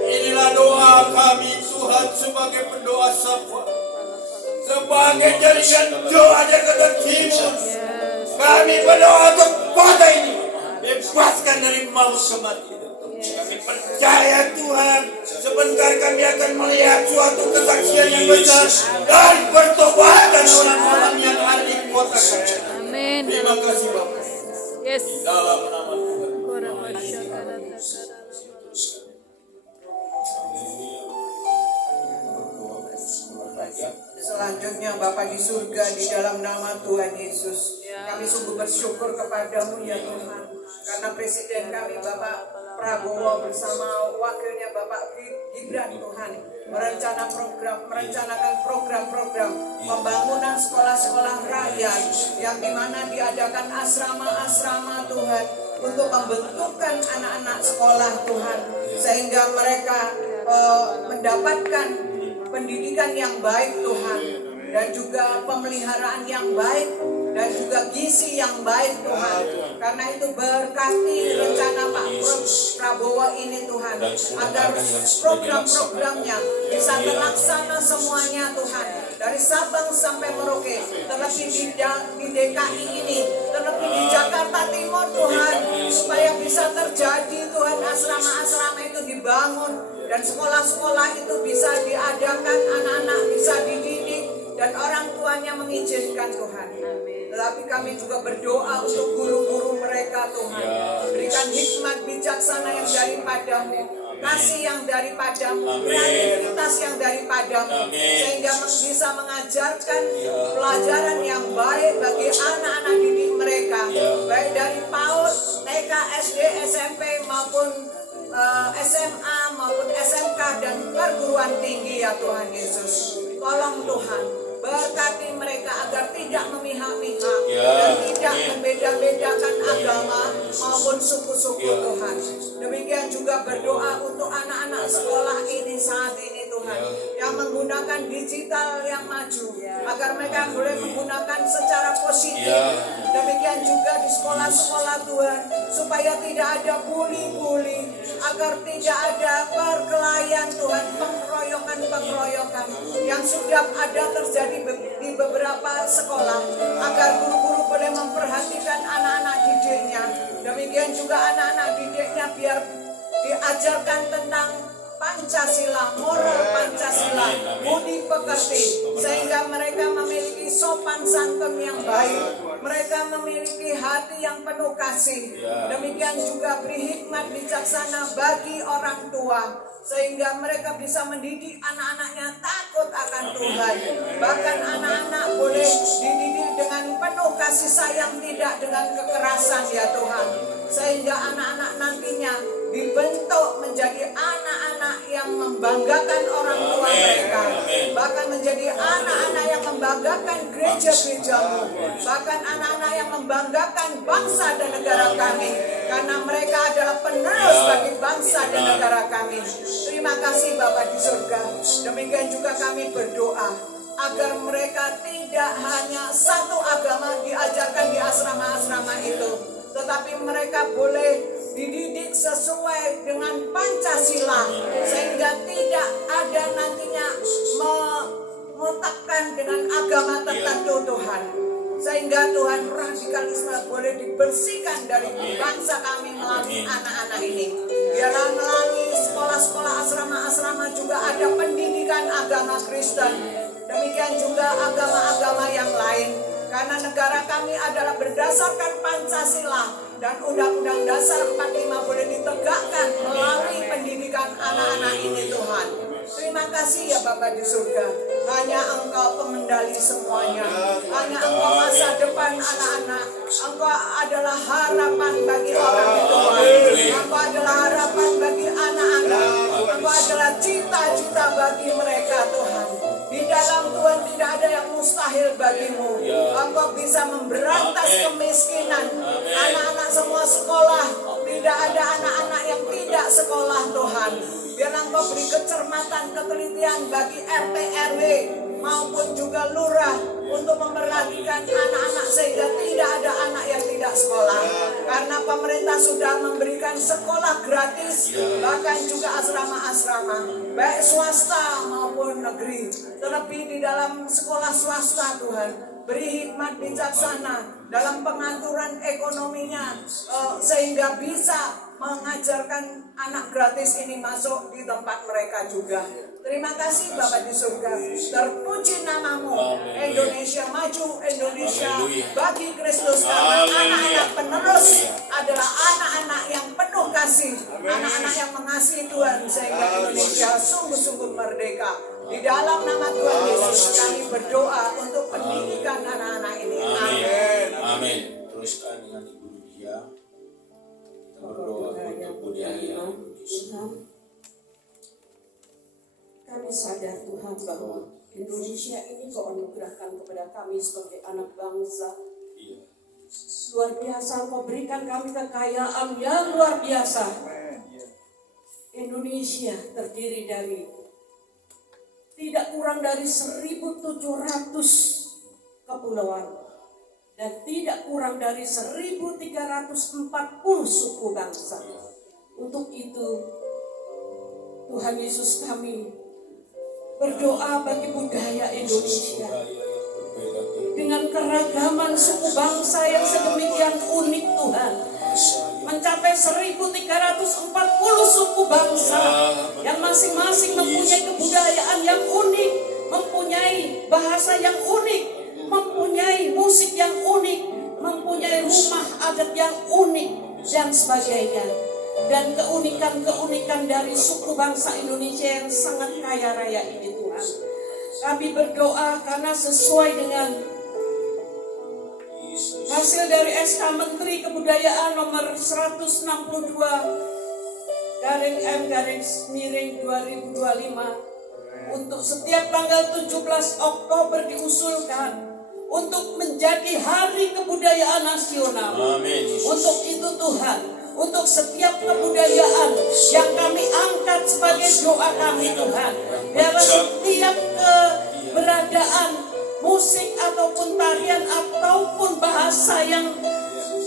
Inilah doa kami Tuhan sebagai pendoa sapa, sebagai jaringan doa Jakarta Timur. Kami berdoa untuk kota ini bebaskan dari maut kematian. Kami percaya Tuhan, sebentar kami akan melihat suatu kesaksian yang besar dan pertobatan orang-orang yang ada di kota kami. Amin. Terima kasih Bapak. Yes. Dalam nama Tuhan. Selanjutnya Bapa di surga, di dalam nama Tuhan Yesus, kami sungguh bersyukur kepadamu ya Tuhan, karena Presiden kami Bapak Prabowo bersama wakilnya Bapak Gibran Tuhan merencanakan program-program pembangunan sekolah-sekolah rakyat yang dimana diadakan asrama-asrama Tuhan untuk pembentukan anak-anak sekolah Tuhan, sehingga mereka mendapatkan pendidikan yang baik Tuhan, dan juga pemeliharaan yang baik, dan juga gizi yang baik Tuhan. Karena itu berkati rencana Pak Prabowo ini Tuhan, agar program-programnya bisa terlaksana semuanya Tuhan, dari Sabang sampai Merauke, terlebih di DKI ini, terlebih di Jakarta Timur Tuhan, supaya bisa terjadi Tuhan, asrama-asrama itu dibangun dan sekolah-sekolah itu bisa diadakan, anak-anak bisa dididik dan orang tuanya mengizinkan Tuhan. Tetapi kami juga berdoa untuk guru-guru mereka Tuhan, berikan hikmat bijaksana yang daripadamu, kasih yang daripadamu, kreativitas yang daripadamu, sehingga bisa mengajarkan pelajaran yang baik bagi anak-anak didik mereka, baik dari PAUD, TK, SD, SMP maupun SMA maupun SMK dan perguruan tinggi ya Tuhan Yesus. Tolong Tuhan, berkati mereka agar tidak memihak-mihak dan tidak membeda-bedakan agama maupun suku-suku Tuhan. Demikian juga berdoa untuk anak-anak sekolah ini saat ini Tuhan, yang menggunakan digital yang maju, agar mereka boleh menggunakan secara positif. Demikian juga di sekolah-sekolah Tuhan, supaya tidak ada bully-bully, agar tidak ada perkelahian Tuhan, pengeroyokan yang sudah ada terjadi di beberapa sekolah, agar guru-guru boleh memperhatikan anak-anak didiknya. Demikian juga anak-anak didiknya biar diajarkan tentang Pancasila, moral Pancasila, budi pekerti, sehingga mereka memiliki sopan santun yang baik, mereka memiliki hati yang penuh kasih. Demikian juga beri hikmat bijaksana bagi orang tua, sehingga mereka bisa mendidik anak-anaknya takut akan Tuhan. Bahkan anak-anak boleh dididik dengan penuh kasih sayang, tidak dengan kekerasan ya Tuhan, sehingga anak-anak nantinya dibentuk menjadi anak-anak yang membanggakan orang tua mereka, bahkan menjadi anak-anak yang membanggakan gereja-gerejamu, bahkan anak-anak yang membanggakan bangsa dan negara kami, karena mereka adalah penerus bagi bangsa dan negara kami. Terima kasih Bapa di surga. Demikian juga kami berdoa agar mereka tidak hanya satu agama diajarkan di asrama-asrama itu, tetapi mereka boleh dididik sesuai dengan Pancasila, sehingga tidak ada nantinya mengutakkan dengan agama tertentu Tuhan, sehingga Tuhan radikalisme boleh dibersihkan dari bangsa kami melalui anak-anak ini. Biarlah melalui sekolah-sekolah asrama-asrama juga ada pendidikan agama Kristen, demikian juga agama-agama yang lain, karena negara kami adalah berdasarkan Pancasila, dan Undang-Undang Dasar 45 boleh ditegakkan melalui pendidikan anak-anak ini Tuhan. Terima kasih ya Bapa di surga. Hanya Engkau pengendali semuanya. Hanya Engkau masa depan anak-anak. Engkau adalah harapan bagi orang tua. Engkau adalah harapan bagi anak-anak. Engkau adalah cita-cita bagi mereka Tuhan. Di dalam Tuhan tidak ada yang mustahil bagimu. Engkau bisa memberantas kemiskinan. Anak-anak semua sekolah. Tidak ada anak-anak yang tidak sekolah Tuhan. Biar Engkau beri kecermatan, ketelitian bagi RT RW maupun juga lurah untuk memperhatikan anak-anak sehingga tidak ada anak yang tidak sekolah. Karena pemerintah sudah memberikan sekolah gratis, bahkan juga asrama-asrama, baik swasta maupun negeri. Terlebih di dalam sekolah swasta Tuhan, beri hikmat bijaksana dalam pengaturan ekonominya sehingga bisa mengajarkan anak gratis ini masuk di tempat mereka juga. Terima kasih Bapa di surga. Terpuji namamu. Indonesia maju, Indonesia bagi Kristus. Karena anak-anak penerus adalah anak-anak yang penuh kasih, anak-anak yang mengasihi Tuhan sehingga Indonesia sungguh-sungguh merdeka. Di dalam nama Tuhan Yesus kami berdoa untuk pendidikan anak-anak ini. Amin. Amin. Teruskan dengan Ibu Lydia. Kita berdoa untuk budaya Tuhan, kami sadar Tuhan bahwa Indonesia ini Kau anugerahkan kepada kami sebagai anak bangsa. Luar biasa Kau berikan kami kekayaan yang luar biasa. Indonesia terdiri dari tidak kurang dari 1.700 kepulauan dan tidak kurang dari 1.340 suku bangsa. Untuk itu Tuhan Yesus kami berdoa bagi budaya Indonesia dengan keragaman suku bangsa yang sedemikian unik Tuhan, mencapai 1.340 suku bangsa yang masing-masing mempunyai kebudayaan yang unik, mempunyai bahasa yang unik, mempunyai musik yang unik, mempunyai rumah adat yang unik dan sebagainya. Dan keunikan-keunikan dari suku bangsa Indonesia yang sangat kaya raya ini Tuhan, kami berdoa karena sesuai dengan hasil dari SK Menteri Kebudayaan nomor 162/M/2025 untuk setiap tanggal 17 Oktober diusulkan untuk menjadi Hari Kebudayaan Nasional. Amin. Untuk itu Tuhan, untuk setiap kebudayaan yang kami angkat sebagai doa kami Tuhan, biarlah setiap keberadaan musik ataupun tarian ataupun bahasa yang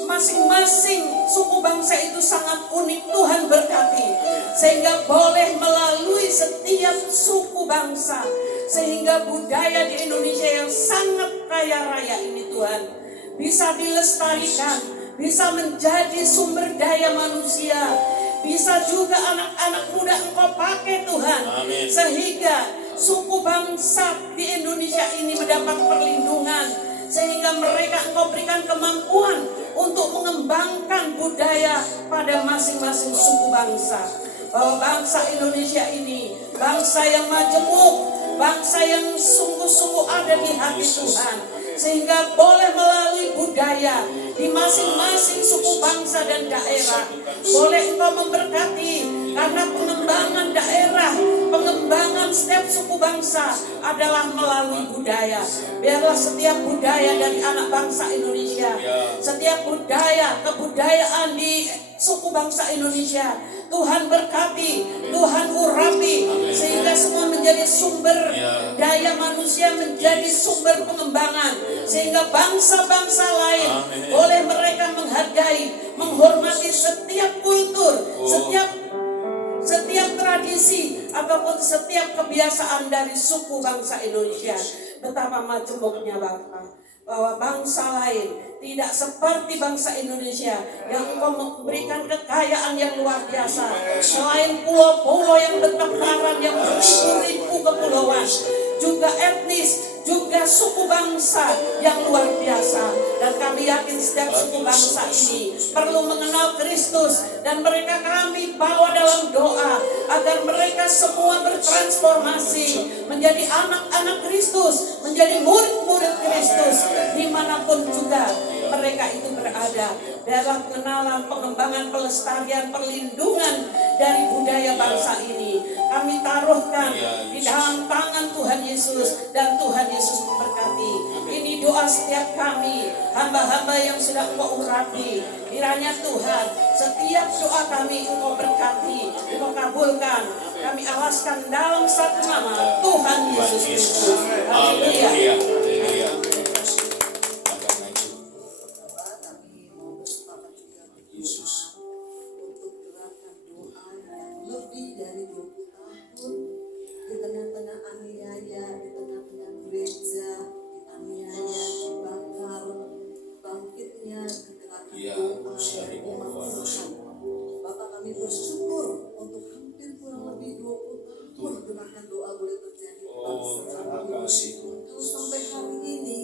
masing-masing suku bangsa itu sangat unik, Tuhan berkati sehingga boleh melalui setiap suku bangsa, sehingga budaya di Indonesia yang sangat kaya raya ini Tuhan bisa dilestarikan, bisa menjadi sumber daya manusia, bisa juga anak-anak muda Engkau pakai Tuhan. Amin. Sehingga suku bangsa di Indonesia ini mendapat perlindungan, sehingga mereka Engkau berikan kemampuan untuk mengembangkan budaya pada masing-masing suku bangsa. Bahwa bangsa Indonesia ini bangsa yang majemuk, bangsa yang sungguh-sungguh ada di hati Tuhan, sehingga boleh melalui budaya di masing-masing suku bangsa dan daerah boleh Engkau memberkati, karena pengembangan daerah, pengembangan setiap suku bangsa adalah melalui budaya. Biarlah setiap budaya dari anak bangsa Indonesia, setiap budaya, kebudayaan di suku bangsa Indonesia, Tuhan berkati, Tuhan urapi, sehingga semua menjadi sumber daya manusia, menjadi sumber pengembangan, sehingga bangsa-bangsa lain boleh mereka menghargai, menghormati setiap kultur, setiap tradisi ataupun setiap kebiasaan dari suku bangsa Indonesia. Betapa majemuknya Bapak, bahwa bangsa lain tidak seperti bangsa Indonesia yang Engkau memberikan kekayaan yang luar biasa. Selain pulau-pulau yang bertebaran yang beribu-ribu kepulauan, juga etnis juga suku bangsa yang luar biasa. Dan kami yakin setiap suku bangsa ini perlu mengenal Kristus, dan mereka kami bawa dalam doa agar mereka semua bertransformasi menjadi anak-anak Kristus, menjadi murid-murid Kristus dimanapun juga mereka itu berada. Dalam pengenalan, pengembangan, pelestarian, perlindungan dari budaya bangsa ini kami taruhkan di dalam tangan Tuhan Yesus, dan Tuhan Yesus memberkati. Ini doa setiap kami, hamba-hamba yang sudah Engkau urapi. Kiranya Tuhan, setiap doa kami Engkau berkati, Engkau kabulkan. Kami alaskan dalam satu nama Tuhan Yesus Kristus. Haleluya. Untuk gerakan doa yang lebih dari 20 tahun di tengah-tengah aniaya, di tengah-tengah gereja aniaya, dibakar, bangkitnya gerakan doa dari umat Tuhan. Bapak, kami bersyukur untuk hampir kurang lebih 20 tahun gerakan doa boleh terjadi di bangsa kami. Kalau sampai hari ini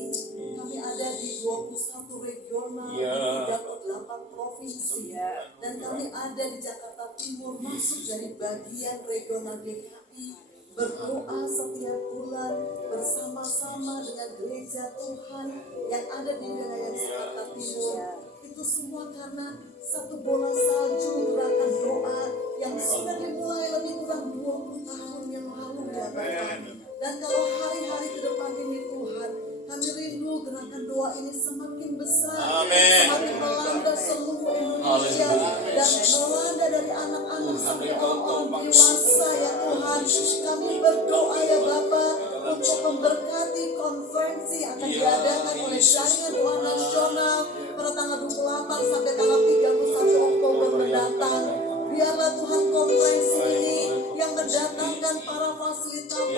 kami ada di 21 regional, di 38 provinsi, dan kami ada di Jakarta Timur, masuk dari bagian regional DKI, berdoa setiap bulan bersama-sama dengan gereja Tuhan yang ada di wilayah Jakarta Timur. Itu semua karena satu bola salju gerakan doa yang sudah dimulai lebih kurang 20 tahun yang lalu ya Bapak. Dan kalau hari-hari ke depan ini Tuhan, kami rindu gerakan doa ini semakin besar, semakin melanda seluruh Indonesia, dan melanda dari anak-anak sampai orang-orang dewasa ya Tuhan. Kami berdoa ya Bapa untuk memberkati konferensi akan diadakan oleh Jaringan Doa Nasional pada tanggal 28 sampai tanggal 31 Oktober mendatang. Biarlah Tuhan konferensi ini yang mendatangkan para fasilitator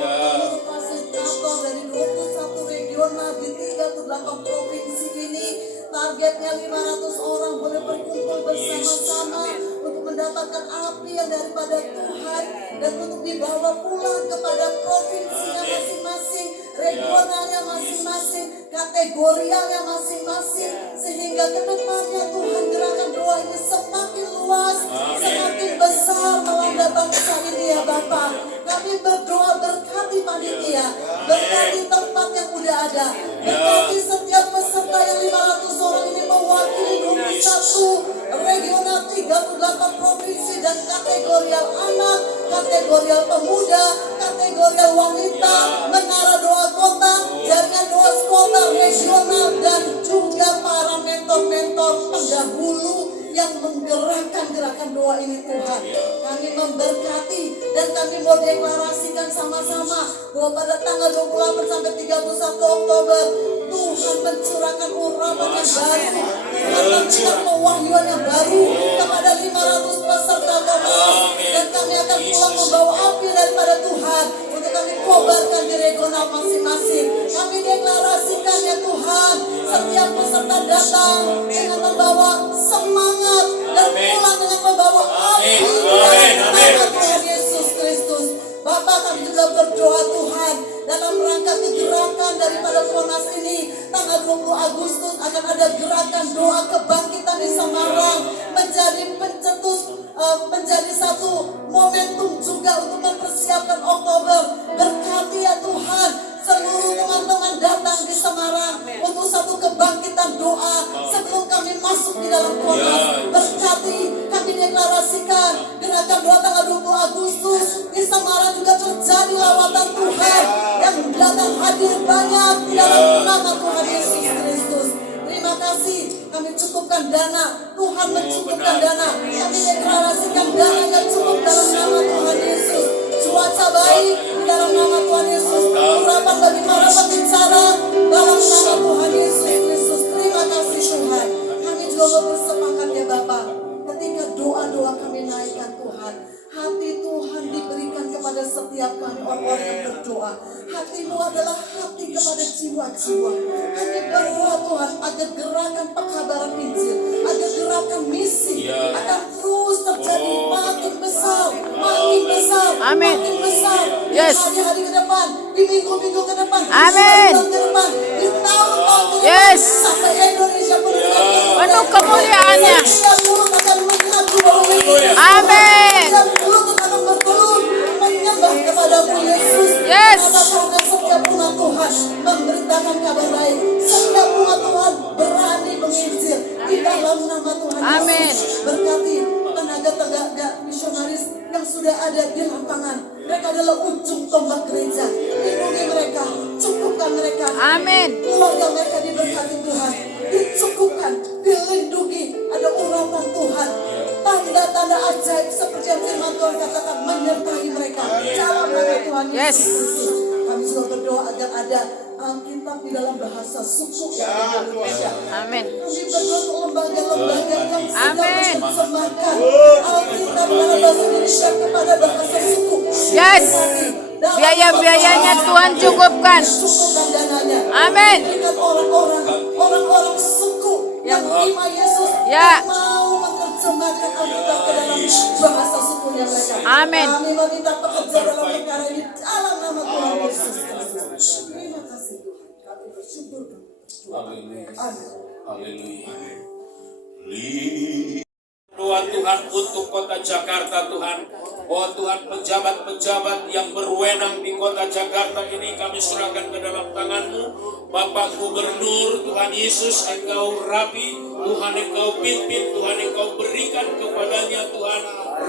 dari 21 regional di 38 provinsi ini. Targetnya 500 orang boleh berkumpul bersama-sama untuk mendapatkan api yang daripada Tuhan, dan untuk dibawa pulang kepada provinsinya masing-masing, regionalnya masing-masing, kategorialnya masing-masing, sehingga ke depannya Tuhan gerakan doa ini semakin luas, semakin besar melanda bangsa ini ya Bapak. Kami berdoa berkati panitia, berkati tempat yang udah ada, berkati setiap peserta yang 500 orang ini mewakili 21 regional 38 provinsi dan kategorial anak, kategorial pemuda, kategorial wanita, menara doa kota, jaringan doa kota regional, dan juga para mentor-mentor pendahulu yang menggerakkan gerakan doa ini Tuhan. Kami memberkati dan kami mau deklarasikan sama-sama bahwa pada tanggal 28 sampai 31 Oktober Tuhan mencurahkan urapan yang baru, Tuhan memberikan pewahyuan yang baru kepada 500 peserta komunitas, dan kami akan pulang membawa api daripada Tuhan untuk kami kobarkan di regional masing-masing. Kami deklarasikan ya Tuhan, setiap peserta datang dengan membawa semangat dan pulang dengan membawa api dalam Tuhan Yesus Kristus. Bapak, kami juga berdoa Tuhan dalam rangka kegerakan daripada Monas ini, tanggal 20 Agustus akan ada gerakan doa kebangkitan di Semarang, menjadi pencetus, menjadi satu momentum juga untuk mempersiapkan Oktober. Berkati ya Tuhan seluruh teman-teman datang di Semarang untuk satu kebangkitan doa sebelum kami masuk di dalam Monas. Berkati, kami deklarasikan gerakan doa tanggal 20 Agustus di Semarang juga terjadi lawatan Tuhan yang datang hadir banyak di dalam nama Tuhan Yesus Kristus. Terima kasih, kami cukupkan dana, Tuhan mencukupkan dana, kami deklarasikan dana yang cukup dalam nama Tuhan Yesus. Cuaca baik di dalam nama Tuhan Yesus, urapan bagi para pembicara dalam nama Tuhan Yesus Kristus. Terima kasih Tuhan. Kami juga mau bersepakat ya Bapak, ketika doa-doa kami naikkan Tuhan, hati Tuhan diberikan kepada setiap kami orang-orang yang berdoa. Hati-Mu adalah hati kepada jiwa-jiwa. Kami berdoa Tuhan agar gerakan pekabaran Injil, agar gerakan misi akan terus terjadi makin besar, makin besar, makin besar. Di hari-hari ke depan di minggu-minggu ke depan, Amin. di bulan ke depan, di tahun-tahun ke depan, Yes. sampai Indonesia Penuh kemuliaannya. setiap mulut akan mengaku bahwa Yesus Amin. setiap mulut akan bertelur menyembah kepadamu Yesus. Yes. Karena setiap umat Tuhan memberitakan kabar baik, setiap umat Tuhan berani menginjil di dalam nama Tuhan Amin. Yesus. Berkati tenaga misionaris yang sudah ada di lapangan. Mereka adalah ujung tombak gereja. Lindungi mereka, cukupkan mereka. Amin. Keluarga mereka diberkati Tuhan, dicukupkan, dilindungi. Ada urapan Tuhan, tanda-tanda ajaib seperti yang firman Tuhan katakan menyertai mereka. Dalam nama Tuhan Yes. Yesus. Kami juga berdoa agar ada Alkitab di dalam bahasa suku yang ada di Indonesia. Amin. Kami berdoa untuk lembaga-lembaga yang sedang Amin. menerjemahkan Alkitab dalam bahasa Indonesia kepada bahasa suku. Yes. Biaya-biayanya Tuhan cukupkan. Cukupkan dananya. Amin. Berikan orang-orang suku yang terima Yesus, Ya. yang mau menerjemahkan Alkitab ke dalam bahasa sukunya mereka. Amin. Kami meminta pekerja dalam perkara ini dalam nama Tuhan Yesus Kristus. Terima kasih Tuhan. Kami bersyukur. Haleluya. Amin. Haleluya. Doa Tuhan untuk kota Jakarta Tuhan. Oh Tuhan, pejabat-pejabat yang berwenang di kota Jakarta ini kami serahkan ke dalam tangan-Mu. Bapak Gubernur, Tuhan Yesus, Engkau rapi, Tuhan Engkau pimpin, Tuhan Engkau berikan kepadanya Tuhan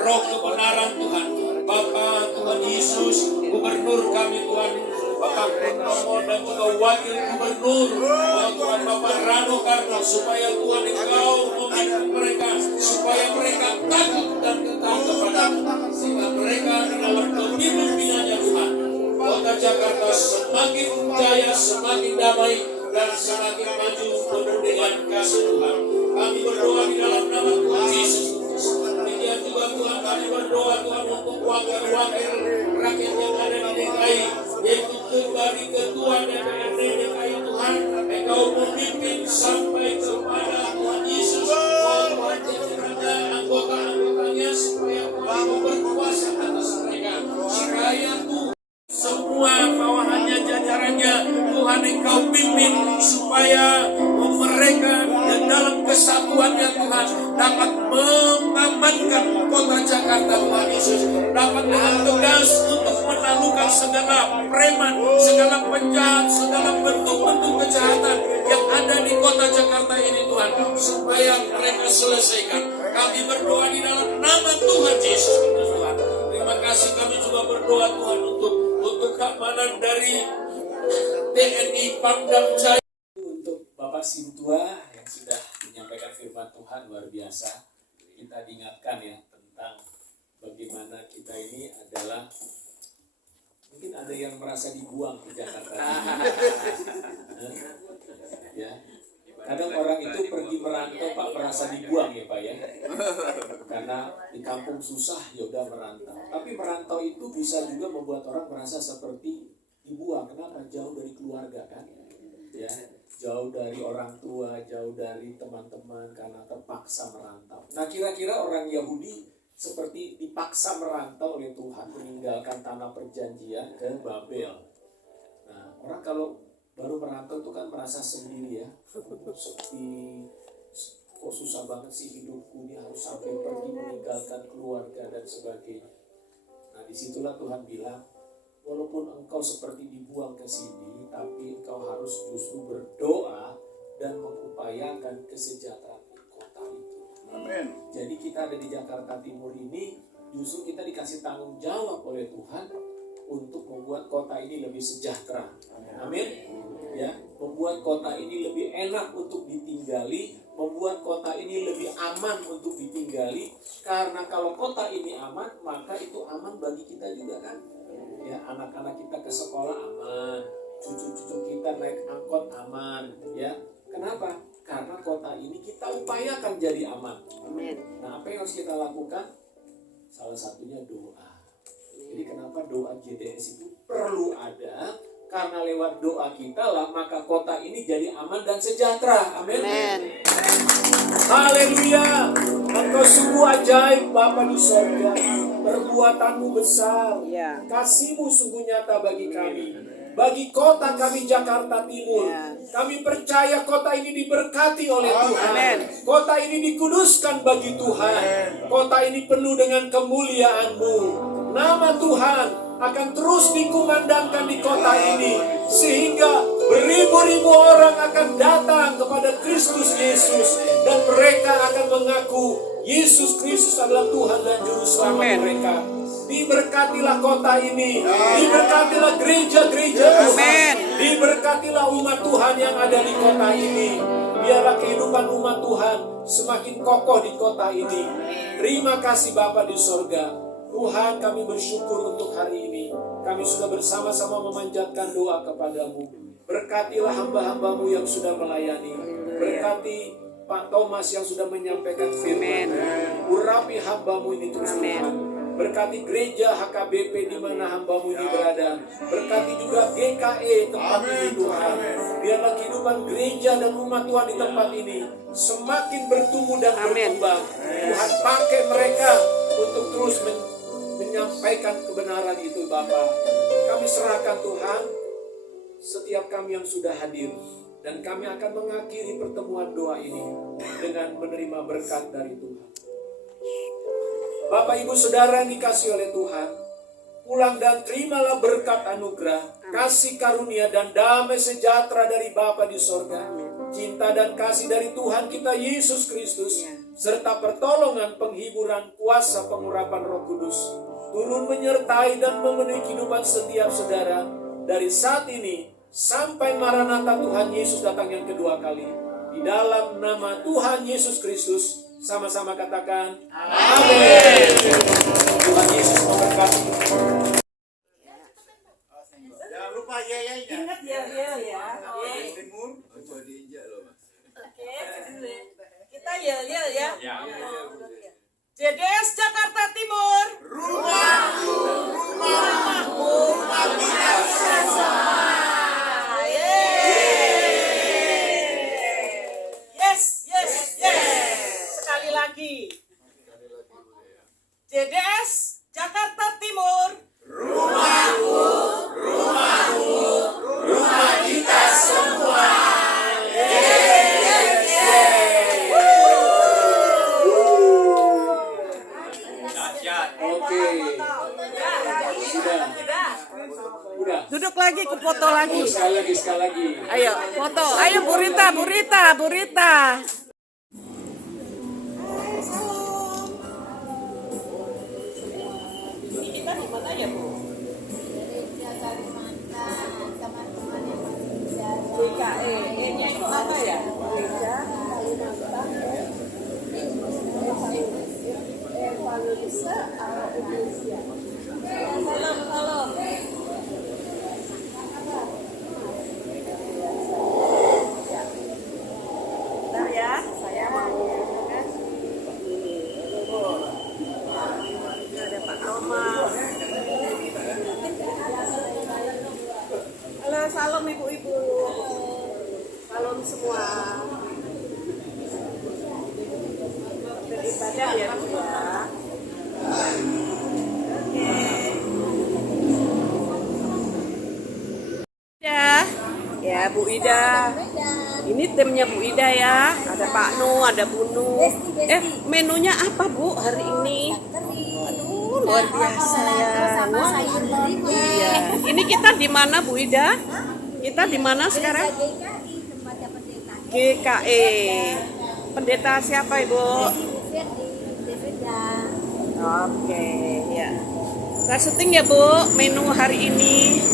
roh kebenaran Tuhan. Bapak Tuhan Yesus, Gubernur kami Tuhan, Bapak Purnomo dan juga Wakil Gubernur, oh Tuhan Bapak Rano Karno, supaya Tuhan Engkau memimpin mereka, supaya mereka takut dan ketah kepada-Mu, sehingga mereka di dalam kepemimpinannya Tuhan, kota Jakarta semakin jaya, semakin damai, dan semakin maju penuh dengan kasih Tuhan. Kami berdoa di dalam nama Tuhan Yesus. Demikian juga Tuhan, kami berdoa Tuhan untuk wakil-wakil rakyat yang ada di DKI, yaitu dari ketua DPRD DKI Tuhan, Engkau memimpin sampai kepada Tuhan Yesus, Tuhan kiranya anggota-anggotanya supaya Tuhan berkuasa atas mereka. Kiranya Tuhan semua bawahannya, jajarannya, Tuhan Engkau pimpin supaya mereka dan dalam kesatuannya Tuhan dapat mengamankan kota Jakarta Tuhan Yesus, dapat dengan tegas untuk menaklukkan segala preman, segala penjahat, segala bentuk-bentuk kejahatan yang ada di kota Jakarta ini Tuhan, supaya mereka selesaikan. Kami berdoa di dalam nama Tuhan Yesus Tuhan. Terima kasih, kami juga berdoa Tuhan untuk keamanan dari TNI Pangdam Jaya. Untuk Bapak Sintua yang sudah menyampaikan firman Tuhan luar biasa, kita diingatkan ya tentang bagaimana kita ini adalah, mungkin ada yang merasa dibuang ke Jakarta ini. Ya, kadang orang itu pergi merantau Pak merasa dibuang ya Pak ya, karena di kampung susah ya udah merantau. Tapi merantau itu bisa juga membuat orang merasa seperti dibuang. Kenapa? Jauh dari keluarga kan, ya, jauh dari orang tua, jauh dari teman-teman karena terpaksa merantau. Nah kira-kira orang Yahudi seperti dipaksa merantau oleh Tuhan, meninggalkan tanah perjanjian ke Babel. Nah orang kalau baru merantau itu kan merasa sendiri ya, sepi, kok susah banget sih hidupku ini, harus sampai pergi meninggalkan keluarga dan sebagainya. Nah disitulah Tuhan bilang, walaupun engkau seperti dibuang ke sini, tapi engkau harus justru berdoa dan mengupayakan kesejahteraan di kota itu. Amin. Jadi kita ada di Jakarta Timur ini, justru kita dikasih tanggung jawab oleh Tuhan untuk membuat kota ini lebih sejahtera. Amin. Ya, membuat kota ini lebih enak untuk ditinggali, membuat kota ini lebih aman untuk ditinggali. Karena kalau kota ini aman, maka itu aman bagi kita juga kan. Ya, anak-anak kita ke sekolah aman, cucu-cucu kita naik angkot aman, ya. Kenapa? Karena kota ini kita upayakan jadi aman. Amin. Nah, apa yang harus kita lakukan? Salah satunya doa. Jadi kenapa doa GDS itu perlu ada? Karena lewat doa kita lah maka kota ini jadi aman dan sejahtera. Amin. Haleluya. Engkau sungguh ajaib Bapa di sorga. Perbuatanmu besar. Kasih-Mu sungguh nyata bagi kami. bagi kota kami Jakarta Timur. Kami percaya kota ini diberkati oleh Tuhan. Kota ini dikuduskan bagi Tuhan. Kota ini penuh dengan kemuliaan-Mu. Nama Tuhan akan terus dikumandangkan di kota ini, sehingga beribu-ribu orang akan datang kepada Kristus Yesus, dan mereka akan mengaku Yesus Kristus adalah Tuhan dan Juru Selamat mereka. Diberkatilah kota ini, diberkatilah gereja-gereja Tuhan, diberkatilah umat Tuhan yang ada di kota ini. Biarlah kehidupan umat Tuhan semakin kokoh di kota ini. Terima kasih Bapa di sorga. Tuhan, kami bersyukur untuk hari ini. Kami sudah bersama-sama memanjatkan doa kepadamu. Berkatilah hamba-hambamu yang sudah melayani. Berkati Pak Thomas yang sudah menyampaikan firman. Urapi hambamu ini terus Tuhan. Berkati gereja HKBP di mana hambamu ini berada. Berkati juga GKE tempat ini Tuhan. Biarlah kehidupan gereja dan umat Tuhan di tempat ini semakin bertumbuh dan berkembang. Tuhan pakai mereka untuk terus menyampaikan kebenaran itu Bapa. Kami serahkan Tuhan setiap kami yang sudah hadir. Dan kami akan mengakhiri pertemuan doa ini dengan menerima berkat dari Tuhan. Bapak, Ibu, Saudara yang dikasihi oleh Tuhan, pulang dan terimalah berkat anugerah, kasih karunia dan damai sejahtera dari Bapa di sorga, cinta dan kasih dari Tuhan kita Yesus Kristus, serta pertolongan, penghiburan, kuasa pengurapan Roh Kudus, turun menyertai dan memenuhi kehidupan setiap saudara dari saat ini sampai Maranatha Tuhan Yesus datang yang kedua kali. Di dalam nama Tuhan Yesus Kristus, sama-sama katakan amin. Tuhan Yesus memberkati. Jangan lupa ya. Ingat ya. Kita ya. JDS Jakarta Timur. Rumahku, rumah kita bersama. Yes. Sekali lagi. JDS Jakarta Timur. Rumahku, rumah kita semua. Oke. Sudah. Duduk lagi, ke foto lagi. Sekali lagi. Ayo, foto. Ayo Burita. Ini kita di mana ya, Bu? GKE. E-nya itu apa ya? Gereja Kalimantan Evangelisa Indonesia. Salam. Bentar ya, saya mau ini ada Pak Thomas. Halo, salam ibu-ibu. Salam semua. Beribadah ya Bu ya. Ya Bu Ida. Ini timnya Bu Ida ya. Ada Pak Nu, ada Bu Nu. Menunya apa Bu hari ini? Aduh, luar biasa ya. Iya. Ini kita di mana Bu Ida? Kita di mana sekarang? GKE. Pendeta siapa Ibu? Oke, ya. Saya syuting ya Bu, menu hari ini.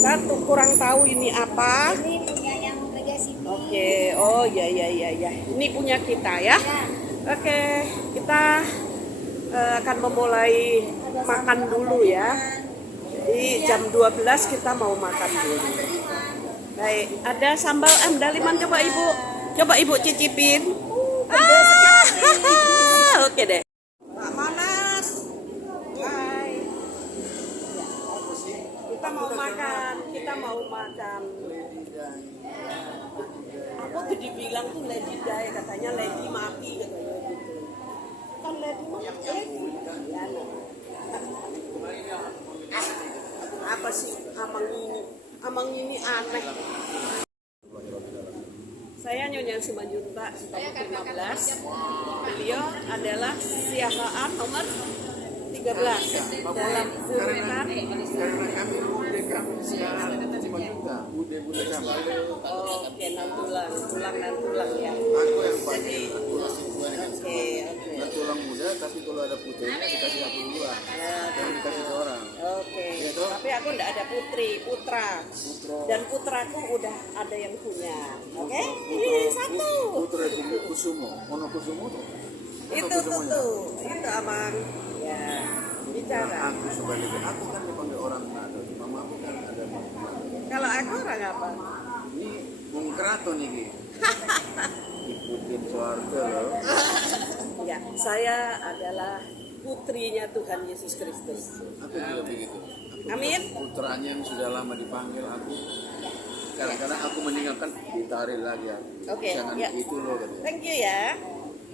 Saya tuh kurang tahu ini apa. Ini punya yang Legacy. Oke, oh ya. Ini punya kita ya. Oke, kita akan memulai makan dulu ya. Jadi jam 12 kita mau makan dulu. Baik, ada sambal andaliman coba Ibu cicipin. Oke deh. Pak Manas. Hai. Kita mau makan. Aku tuh dibilang tuh Lady Day, katanya Lady mati katanya gitu. Kan Lady mati. Apa sih amang ini? Amang ini aneh. Saya Nyonya Simanjunta, nomor 15. Beliau adalah siahaan nomor 13 dalam urutan. Karena kami bude kami sekarang 5 juta, bude kami. Oke, 6 tulang ya. Aku yang paling Jadi, aku masih tua dengan oke. nah, tulang muda, tapi kalau ada putrinya dikasih aku duluan, jangan dikasih ke orang. Oke, tapi aku enggak ada putra. Dan putraku udah ada yang punya. Oke, ini satu. Putra itu Kusumo, Ono Kusumo tuh. Itu Amang. Ya, bicara. Aku sebaliknya, aku kan dipanggil orang Manado, mamaku kan ada mama. Kalau aku orang apa? Ini Bung Kraton ini. Ikutin suarga loh. Ya, saya adalah putrinya Tuhan Yesus Kristus. Aku juga begitu. Amin. Putranya yang sudah lama dipanggil aku. Kadang-kadang aku meninggalkan ditarik lagi ya. Oke, Jangan ya. itu loh. Thank you ya.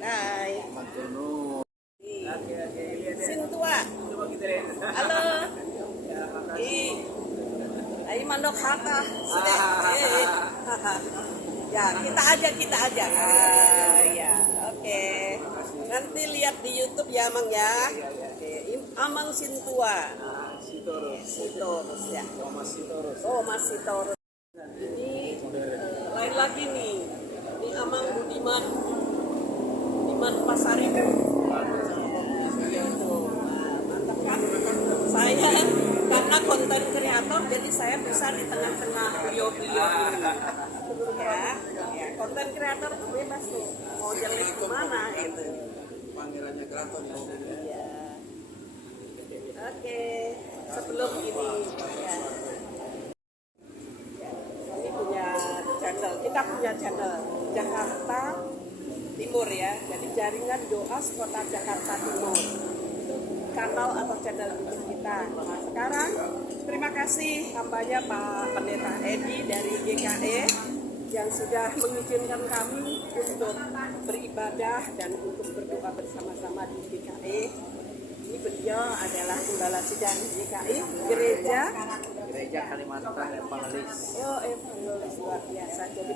Bye. Matur nuwun. Sintua. Halo. Ayo mandok hata. Sudah. Ya, kita aja. Ya, oke. Nanti lihat di YouTube ya, Amang ya. Amang Sintua. Sitorus ya. Oh, Mas Sitorus. Ini lain lagi nih. Ini Amang Budiman Pasaribu. Mantap kan? Saya karena konten kreator, jadi saya bisa di tengah-tengah beliau-beliau ini. Ya, konten kreator itu bebas tuh. Mau jelek kemana itu. Panggilannya Kraton ya. Iya. Oke, sebelum ini ya. Ini punya channel, kita punya channel Jakarta Timur ya. Jadi jaringan doa kota Jakarta Timur. Itu kanal atau channel YouTube kita. Nah, sekarang terima kasih hambanya Pak Pendeta Edi dari GKE yang sudah mengizinkan kami untuk beribadah dan untuk berdoa bersama-sama di GKE. Ini beliau adalah gembala sidang GKI Gereja Kalimantan Evangelis. Evangelis luar biasa. Jadi